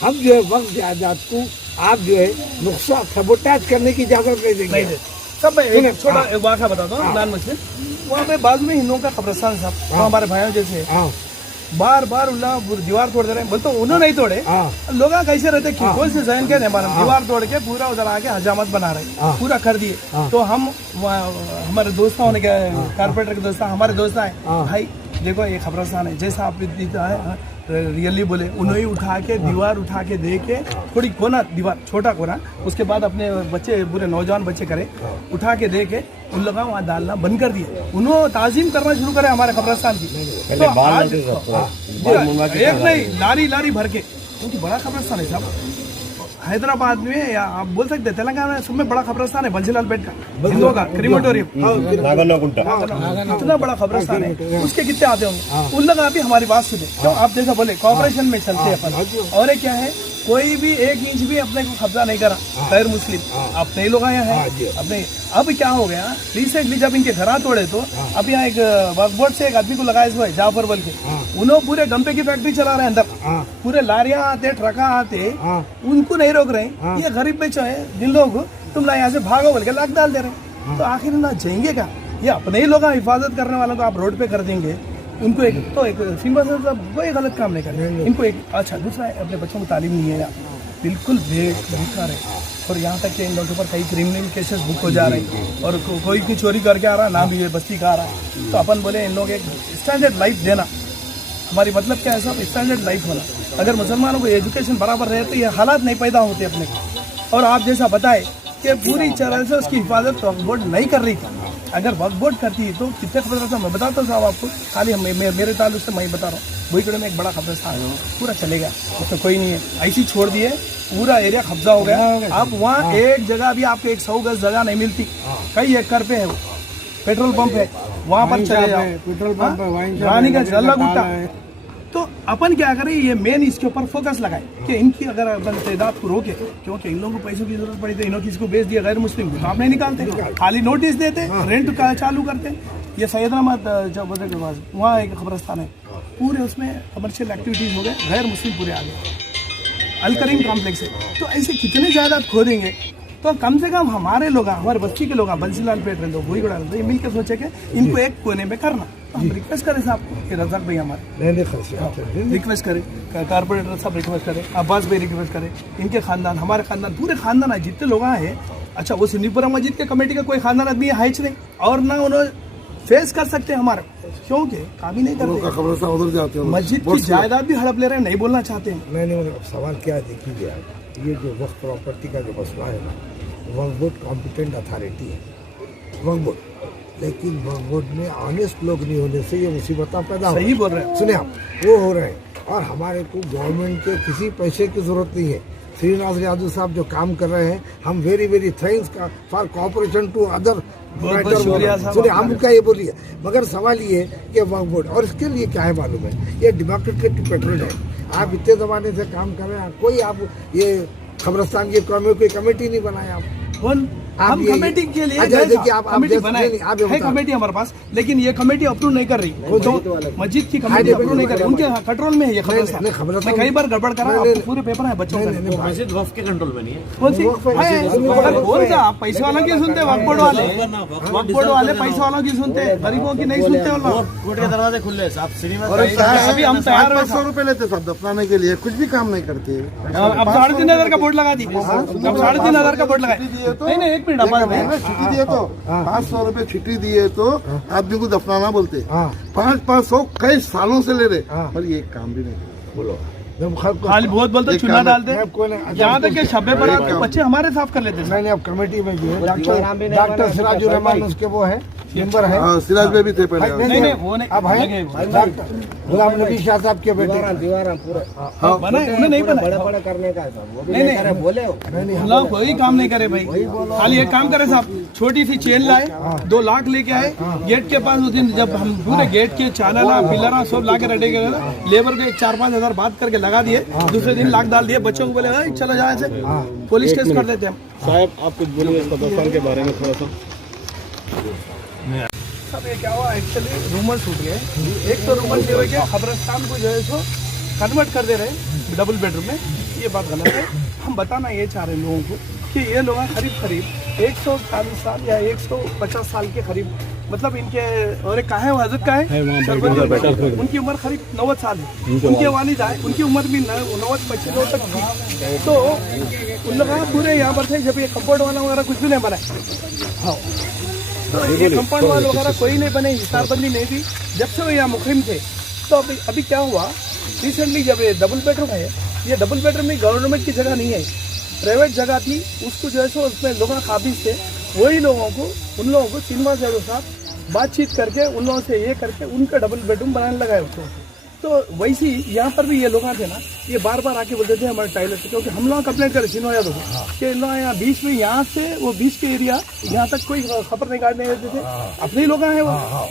हम जो है वक्त जायदाद को आप जो है नुकसान सबोटाज करने की इजाजत नहीं देंगे। सब एक छोटा वाक़ा बताता हूँ, नॉन मुस्लिम वहाँ पे बाजू में हिंदुओं का कब्रिस्तान साहब, हमारे भाइयों जैसे बार बार दीवार तोड़ दे रहे हैं। बोलते उन्होंने नहीं तोड़े, लोग कैसे रहते कौन से जहन के दीवार तोड़ के पूरा उधर आके हजामत बना रहे, पूरा कर दिए। तो हम हमारे दोस्त होने के कारपोरेटर के दोस्त हमारे दोस्त आए, भाई देखो ये खबरस्तान है जैसा आप रियली बोले, उन्होंने उठा के दीवार उठा के दे के थोड़ी कोना दीवार छोटा कोना, उसके बाद अपने बच्चे पूरे नौजवान बच्चे करे उठा के दे के उन लोगों वहाँ डालना बंद कर दिए। उन्होंने ताजीम करना शुरू करे हमारे खबरस्तान की। तो आज एक नहीं लारी लारी भर के, क्योंकि बड़ा खबरस्तान है साहब। हैदराबाद में या आप बोल सकते हैं तेलंगाना में सब में बड़ा खबरस्तान है बंसीलाल बेट का, हिंदुओं का क्रीमेटोरियम, इतना बड़ा खबरस्तान है, उसके कितने आते होंगे। उन लोग अभी हमारी बात सुने, तो आप जैसा बोले कॉपरेशन में चलते हैं अपन। और क्या है, कोई भी 1 इंच भी अपने को कब्जा नहीं करा गैर मुस्लिम, अपने ही लोग आए हैं अपने। अब क्या हो गया, रिसेंटली जब इनके घर तोड़े तो अब यहाँ एक वक्फ बोर्ड से एक आदमी को लगाए हुए जाफर बल के, उन्होंने पूरे गंपे की फैक्ट्री चला रहे हैं अंदर, पूरे लारियां आते ट्रका आते, उनको नहीं रोक रहे। ये गरीब बच्चे हैं जिन लोग तुम ना यहाँ से भागो बोल के लाख डाल दे रहे, तो आखिर ना जाएंगे क्या? ये अपने ही लोग हिफाजत करने वालों को आप रोड पे कर देंगे, उनको एक सिंपल सा कोई गलत काम नहीं करेंगे इनको एक। अच्छा दूसरा अपने बच्चों को तालीम नहीं है, बिल्कुल बेकार है। और यहाँ तक कि इन लोगों पर कई क्रिमिनल केसेस बुक हो जा रहे हैं और कोई की चोरी करके आ रहा है, ना भी ये बस्ती का आ रहा है। तो अपन बोले इन लोग एक स्टैंडर्ड लाइफ देना, हमारी मतलब क्या है सब स्टैंडर्ड लाइफ होना। अगर मुसलमानों को एजुकेशन बराबर रहे तो ये हालात नहीं पैदा होते अपने को। और आप जैसा बताए कि पूरी तरह से उसकी हिफाजत वक्फ बोर्ड नहीं कर रही थी, अगर वक्फ बोर्ड करती तो कितने खबरस्तान मैं बताता हूँ साहब आपको, खाली मेरे ताल्लुक से मैं बता रहा हूँ। बोईकड़े में एक बड़ा खबरस्तान है, पूरा चलेगा, उसमें कोई नहीं है, ऐसी छोड़ दिए पूरा एरिया कब्जा हो गया। अब वहाँ एक जगह भी आपको 100 गज जगह नहीं मिलती, कई एकड़ पे है वो पेट्रोल पंप है, वहाँ पर चले जाओ, पेट्रोल पंप रानी का जल्ला गुट्टा तो अपन क्या करें, ये मेन इसके ऊपर फोकस लगाए कि इनकी अगर अपन तादाद को रोके, क्योंकि इन लोगों को पैसों की जरूरत पड़ी तो इन्होंने किसी को बेच दिया गैर मुस्लिम को, तो आप नहीं निकालते, खाली नोटिस देते, रेंट का चालू करते। ये सैयदाबाद के पास वहाँ एक कब्रस्तान है, पूरे उसमें कमर्शियल एक्टिविटीज़ हो गए, गैर मुस्लिम पूरे आ गए, अल करीम कॉम्प्लेक्स है। तो ऐसे कितने ज़्यादा खोदेंगे तो कम से कम हमारे लोग, हमारे बस्ती के लोग, बंसीलाल पेट रहे, वही बड़ा ये मिल के सोचे कि इनको एक कोने में करना। तो हम रिक्वेस्ट करें साहब कि रज़ाक भाई हमारे रिक्वेस्ट करें, कारपोरेटर साहब रिक्वेस्ट करें, अब्बास भाई रिक्वेस्ट करें, इनके खानदान, हमारे खानदान, पूरे खानदान है जितने लोग हैं। अच्छा, वो सुन्नीपुरा मस्जिद के कमेटी का कोई खानदान आदमी है नहीं, और ना उन्होंने फेस कर सकते हमारे, क्योंकि काम ही नहीं करते, उधर जाते हैं, मस्जिद की जायदाद भी हड़प ले रहे हैं, नहीं बोलना चाहते हैं। नहीं, सवाल क्या है देखिए, ये जो वक्त प्रॉपर्टी का जो मसला है ना, वक्फ बोर्ड कॉम्पिटेंट अथॉरिटी है, वक्फ बोर्ड, लेकिन वक्फ बोर्ड में ऑनेस्ट लोग नहीं होने से ये मुसीबत पैदा हो, सही बोल रहे हैं, सुने आप, वो हो रहे हैं। और हमारे को गवर्नमेंट के किसी पैसे की जरूरत नहीं है। श्रीनिवास यादव साहब जो काम कर रहे हैं, हम very very thanks for cooperation to other, सुनिए हम क्या ये बोलिए, मगर सवाल ये कि वक्फ बोर्ड, और इसके लिए क्या है मालूम है, ये डेमोक्रेटिक पेट्रोल है। आप इतने जमाने से काम कर रहे हैं, कोई आप ये कब्रिस्तान की कोई कमेटी नहीं बनाए आप, हम कमेटी के लिए देखिए आप कमेटी बनाए है, कमेटी हमारे पास, लेकिन ये कमेटी अप्रूव नहीं कर रही, जो मस्जिद की कमेटी अप्रूव नहीं कर रही, उनके कंट्रोल में है ये खबरस्तान। मैं कई बार गड़बड़ करा, आपको पूरे पेपर है बच्चों का, मस्जिद वक्फ के कंट्रोल में नहीं है। पैसे वालों की सुनते, वक्फ बोर्ड वाले पैसे वालों की सुनते, गरीबों की नहीं सुनते। कोर्ट के दरवाजे खुले साहब, अभी हम तैयार 500 रुपए लेते सब दफनाने के लिए, कुछ भी काम नहीं करते। अब 3,500 का बोर्ड लगा दी, अब 3,500 का बोर्ड लगाए, नहीं एक मिनट, छुट्टी दिए तो 500 रुपए छुट्टी दिए तो आदमी को दफनाना बोलते, 500 कई सालों से ले रहे, पर ये काम भी नहीं बोलो, खाली बहुत बोलते, चुना डालते, यहाँ तक के शब्बे पर बच्चे हमारे साफ कर लेते। नहीं, अब कमेटी में भी है डॉक्टर सिराजुर रहमान, उसके वो है मेंबर है, सिराज में भी थे पहले, नहीं वो नहीं, अब है गुलाम नबी शाह साहब के बेटे, उन्हें नहीं बना बड़ा करने का, नहीं बोले कोई काम नहीं करे भाई, खाली एक काम करे साहब, छोटी सी चेन लाए, 2 लाख लेके आए गेट के पास। उस दिन जब हम पूरे गेट के चानला पिलर सब ला के रटे गए, लेबर को 4-5 हजार बात करके लगा दिए, दूसरे दिन लाख डाल दिए, बच्चों को बोले चलो जाए ऐसे पुलिस केस कर देते हम। साहब आप कुछ बोलिए कब्रिस्तान के बारे में थोड़ा सा। सब ये क्या हुआ, एक्चुअली रूमर छूट गए। एक तो रूमर ये हो गया कब्रिस्तान को जो है सो कन्वर्ट कर दे रहे डबल बेडरूम में, ये बात गलत है। हम बताना ये चाह रहे हैं लोगों को कि ये लोग करीब 140 साल या 150 साल के करीब, मतलब इनके, और कहाँ है वो हजरत का है, उनकी उम्र करीब 90 साल है, उनके वालिद आए, उनकी उम्र भी 90-95 तक थी। तो उन लोग पूरे यहाँ पर थे जब ये कंपाउंड वाला वगैरह कुछ भी नहीं बनाए। हाँ, तो ये कंपाउंड वाल वगैरह कोई नहीं बने, हिसारबंदी नहीं थी जब से वो यहाँ मुखरिम थे। तो अभी क्या हुआ, रिसेंटली जब ये डबल बेडरूम है, ये डबल बेडरूम में गवर्नमेंट की जगह नहीं है, प्राइवेट जगह थी, उसको जो है सो उसमें लोग काबिज थे, वही लोगों को, उन लोगों को श्रीनिवास यादव साहब बातचीत करके उन लोगों से ये करके उनका डबल बेडरूम बनाने लगाए उसको। तो वैसे ही यहाँ पर भी ये लोग थे ना, ये बार बार आके बोलते थे हमारे टाइलर से, क्योंकि हम लोग कंप्लेंट करे श्रीनिवास यादव को कि इन लोग यहाँ बीच में, यहाँ से वो बीच के एरिया यहाँ तक कोई खबर नहीं काटने देते थे, अपने ही लोग हैं वो।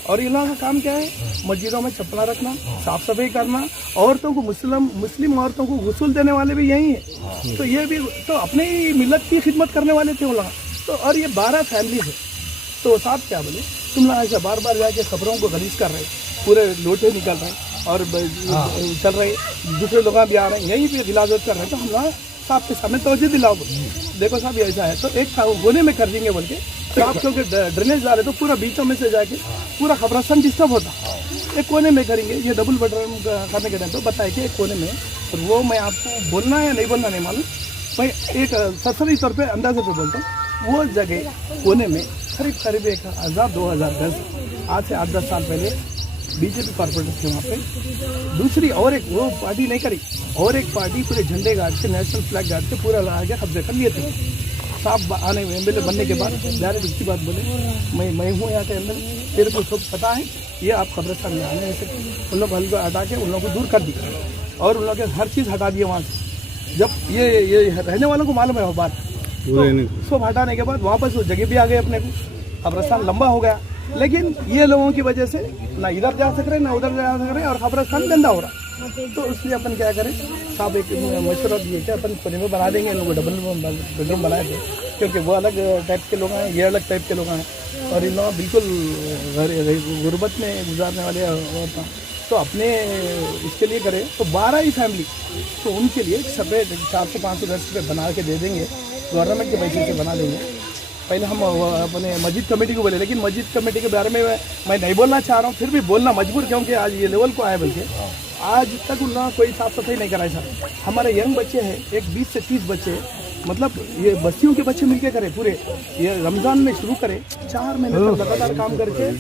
और इन लोगों का काम क्या है, मस्जिदों में चप्पला रखना, साफ सफाई करना, औरतों को मुस्लिम औरतों को गुस्ल देने वाले भी यही है। तो ये भी तो अपने ही मिलत की खिदमत करने वाले थे वो लोग। तो और ये 12 फैमिली है। तो साहब क्या बोले, तुम लोग ऐसा बार बार जाके खबरों को गलीज कर रहे, पूरे लोटे निकल रहे और चल रहे, दूसरे लोग भी आ रहे हैं, यहीं पे गिलाजत कर रहे हैं। तो हम लोग साहब के सामने तवज्जो दिलाओ, देखो साहब ऐसा है, तो एक कोने में कर देंगे बोल के। तो आप क्योंकि ड्रेनेज डाले तो पूरा बीचों में से जाके पूरा खबरस्तान डिस्टर्ब होता, एक कोने में करेंगे। ये डबल बेडरूम करने के टाइम तो बताए कि एक कोने में, और वो मैं आपको बोलना है नहीं बोलना नहीं मालूम, मैं एक सरसरी तौर पर अंदाजे पे बोलता हूँ, वो जगह कोने में करीब 2010 आज से 8-10 साल पहले बीजेपी कॉर्पोरेटर थे वहाँ पे। दूसरी और एक वो पार्टी नहीं करी, और एक पार्टी पूरे झंडे गाड़ के, नेशनल फ्लैग गाड़ के पूरा लगा के कब्जे कर लिए थे। साहब आने एमएलए बनने के बाद डायरेक्ट उसकी बात बोले, मैं हूँ यहाँ के एमएलए, तेरे को सब पता है, ये आप कब्रिस्तान में आने से उन लोग हल्का हटा के उन लोगों को दूर कर दिया, और उन लोगों के हर चीज़ हटा दिए वहाँ से। जब ये रहने वालों को मालूम है वो बात, तो सब हटाने के बाद वापस वो जगह भी आ गए अपने को, कब्रिस्तान लंबा हो गया। लेकिन ये लोगों की वजह से ना इधर जा सक रहे ना उधर जा सक रहे, और कब्रिस्तान गंदा हो रहा। तो इसलिए अपन क्या करें, साहब एक मशवरा दिए कि अपन खुले में बना देंगे, इन लोगों को डबल बेडरूम बनाए थे, क्योंकि वो अलग टाइप के लोग हैं, ये अलग टाइप के लोग हैं, और इन लोग बिल्कुल गुर्बत में गुजारने वाले होता, तो अपने इसके लिए करें तो 12 ही फैमिली, तो उनके लिए सेपरेट 400-500 घर पे बना के दे देंगे, गवर्नमेंट के पैसे से बना देंगे। पहले हम अपने मस्जिद कमेटी को बोले, लेकिन मस्जिद कमेटी के बारे में मैं नहीं बोलना चाह रहा हूँ, फिर भी बोलना मजबूर, क्योंकि आज ये लेवल को आए, बल्कि आज तक उन्होंने कोई साफ सफाई नहीं कराई सर। हमारे यंग बच्चे हैं, एक 20 से 30 बच्चे, मतलब ये बस्तियों के बच्चे मिलके करें पूरे, ये रमज़ान में शुरू करें, 4 महीने तक लगातार काम करके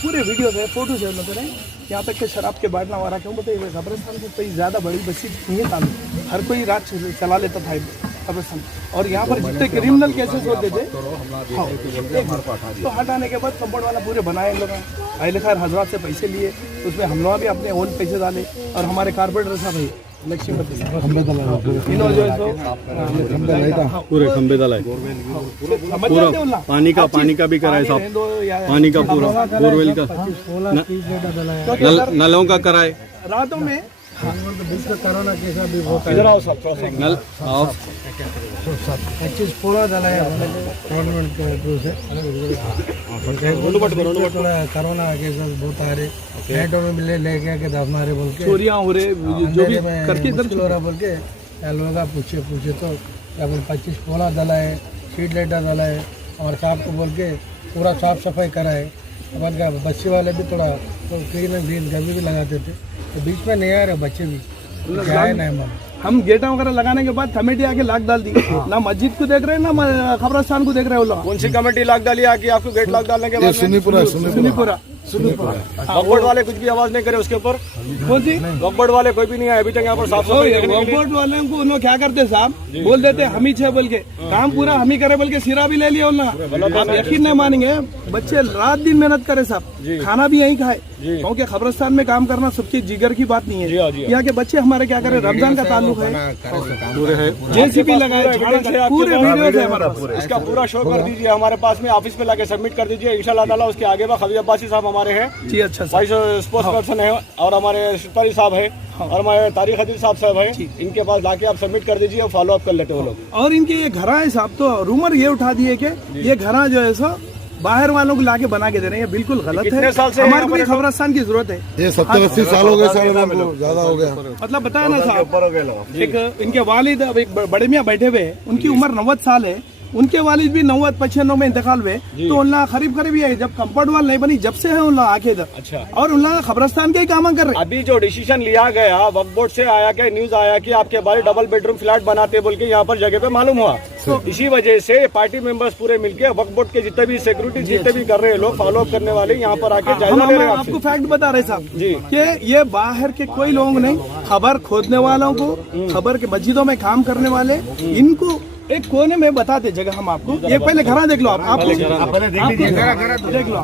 पूरे वीडियो है, फोटो से करें, यहाँ तक कि शराब के बाटना वाला क्यों बताइए, कब्रिस्तान से कोई ज़्यादा बड़ी बस्ती नहीं है काम, हर कोई रात चला लेता था कब्रिस्तान, और यहाँ पर जितने क्रिमिनल केसेस होते थे तो हटाने के बाद कंपाउंड वाला पूरे बनाए लोग, अहले खैर हजरात से पैसे लिए, उसमें हम लोग भी अपने ओन पैसे डाले, और हमारे कारपोरेटर साहब है लक्ष्मीपति इन्होंने जो है पूरे खंबे दलाए, पूरा पानी का भी कराए साहब, पानी का पूरा बोरवेल का, नलों का कराए रातों में। कोरोना केसा भी बहुत है, इधर आओ सब नल आओ, 25 पोला डाला गवर्नमेंट के थ्रू से, कोरोना केसेस बहुत आ रहे, नेटों में लेके के दफना रहे बोल के, चोरियां हो रहे, जो भी करके इधर हो रहा बोल के लोगों का पूछे तो क्या बोल 25 पोला डाला है, शीट लाइटर डाला है, और साहब को बोल के पूरा साफ सफाई करा है। अपन का बच्चे वाले भी थोड़ा तो क्लीन एंड ग्रीन गंदी भी लगाते थे, तो बीच में नहीं आ रहे बच्चे भी, क्या है ना हम गेटा वगैरह लगाने के बाद कमेटी आके लाक डाल दी, ना मस्जिद को देख रहे हैं ना कब्रिस्तान को देख रहे हो लोग। कौन सी कमेटी लाक डाली आके आपको गेट लाक डालने के बाद? सुनीपुरा वक्फ वाले कुछ भी आवाज नहीं करे उसके ऊपर, कौन सी वक्फ वाले कोई भी नहीं आए अभी तक यहाँ पर साफ सफाई। वक्फ वाले को उन्होंने क्या करते साहब, बोल देते हम ही छे बोल के, काम पूरा हम ही करे बोल के सिरा भी ले लिया उन्होंने, आप यकीन नहीं मानेंगे, बच्चे रात दिन मेहनत करे साहब, खाना भी यहीं खाए, क्योंकि कब्रिस्तान में काम करना सबकी जिगर की बात नहीं है। यहाँ के बच्चे हमारे क्या करे, रमजान का ताल्लुक है, जेसीबी लगाए, पूरे वीडियो है हमारा, इसका पूरा शो कर दीजिए, हमारे पास में ऑफिस में लाके सबमिट कर दीजिए, इंशाल्लाह ताला उसके आगे खबीब अब्बासी साहब हमारे हैं जी, अच्छा वाइस स्पोर्ट्स पर्सन है, और हमारे शिफारी साहब है, और हमारे तारिक हदीर साहब है, इनके पास लाके आप सबमिट कर दीजिए और फॉलो अप कर लेते वो लोग। और इनके ये घरा है साहब, तो रूमर ये उठा दिए कि ये घरा जो है सो बाहर वालों को लाके बना के दे रहे हैं, बिल्कुल गलत है। साल से हमारे को कब्रिस्तान की जरूरत है, ये 70-80 साल हो गए सर, ज्यादा हो गया, मतलब बताया ना साहब, एक इनके वालिद अब एक बड़े मियाँ बैठे हुए हैं, उनकी उम्र 90 साल है, उनके वालिद भी 90-95 में इंतकाल हुए, तो उनला करीब ही है, जब कंपाउंड वाल नहीं बनी जब से है उनला आके इधर, अच्छा, और उनला कब्रिस्तान के ही काम कर रहे। अभी जो डिसीजन लिया गया वक्फ बोर्ड से आया कि न्यूज आया कि आपके बारे डबल बेडरूम फ्लैट बनाते बोल के यहाँ पर जगह पे मालूम हुआ, तो इसी वजह से पार्टी मेंबर्स पूरे मिलके वक्फ बोर्ड के जितने भी सिक्योरिटी जितने भी कर रहे हैं लोग, फॉलो अप करने वाले यहाँ पर आके जायजा ले रहे हैं। आपको फैक्ट बता रहे साहब जी कि ये बाहर के कोई लोग नहीं, खबर खोदने वालों को, खबर के मस्जिदों में काम करने वाले, इनको एक कोने में बताते जगह हम आपको, ये पहले घरा देख लो, आप देख लो।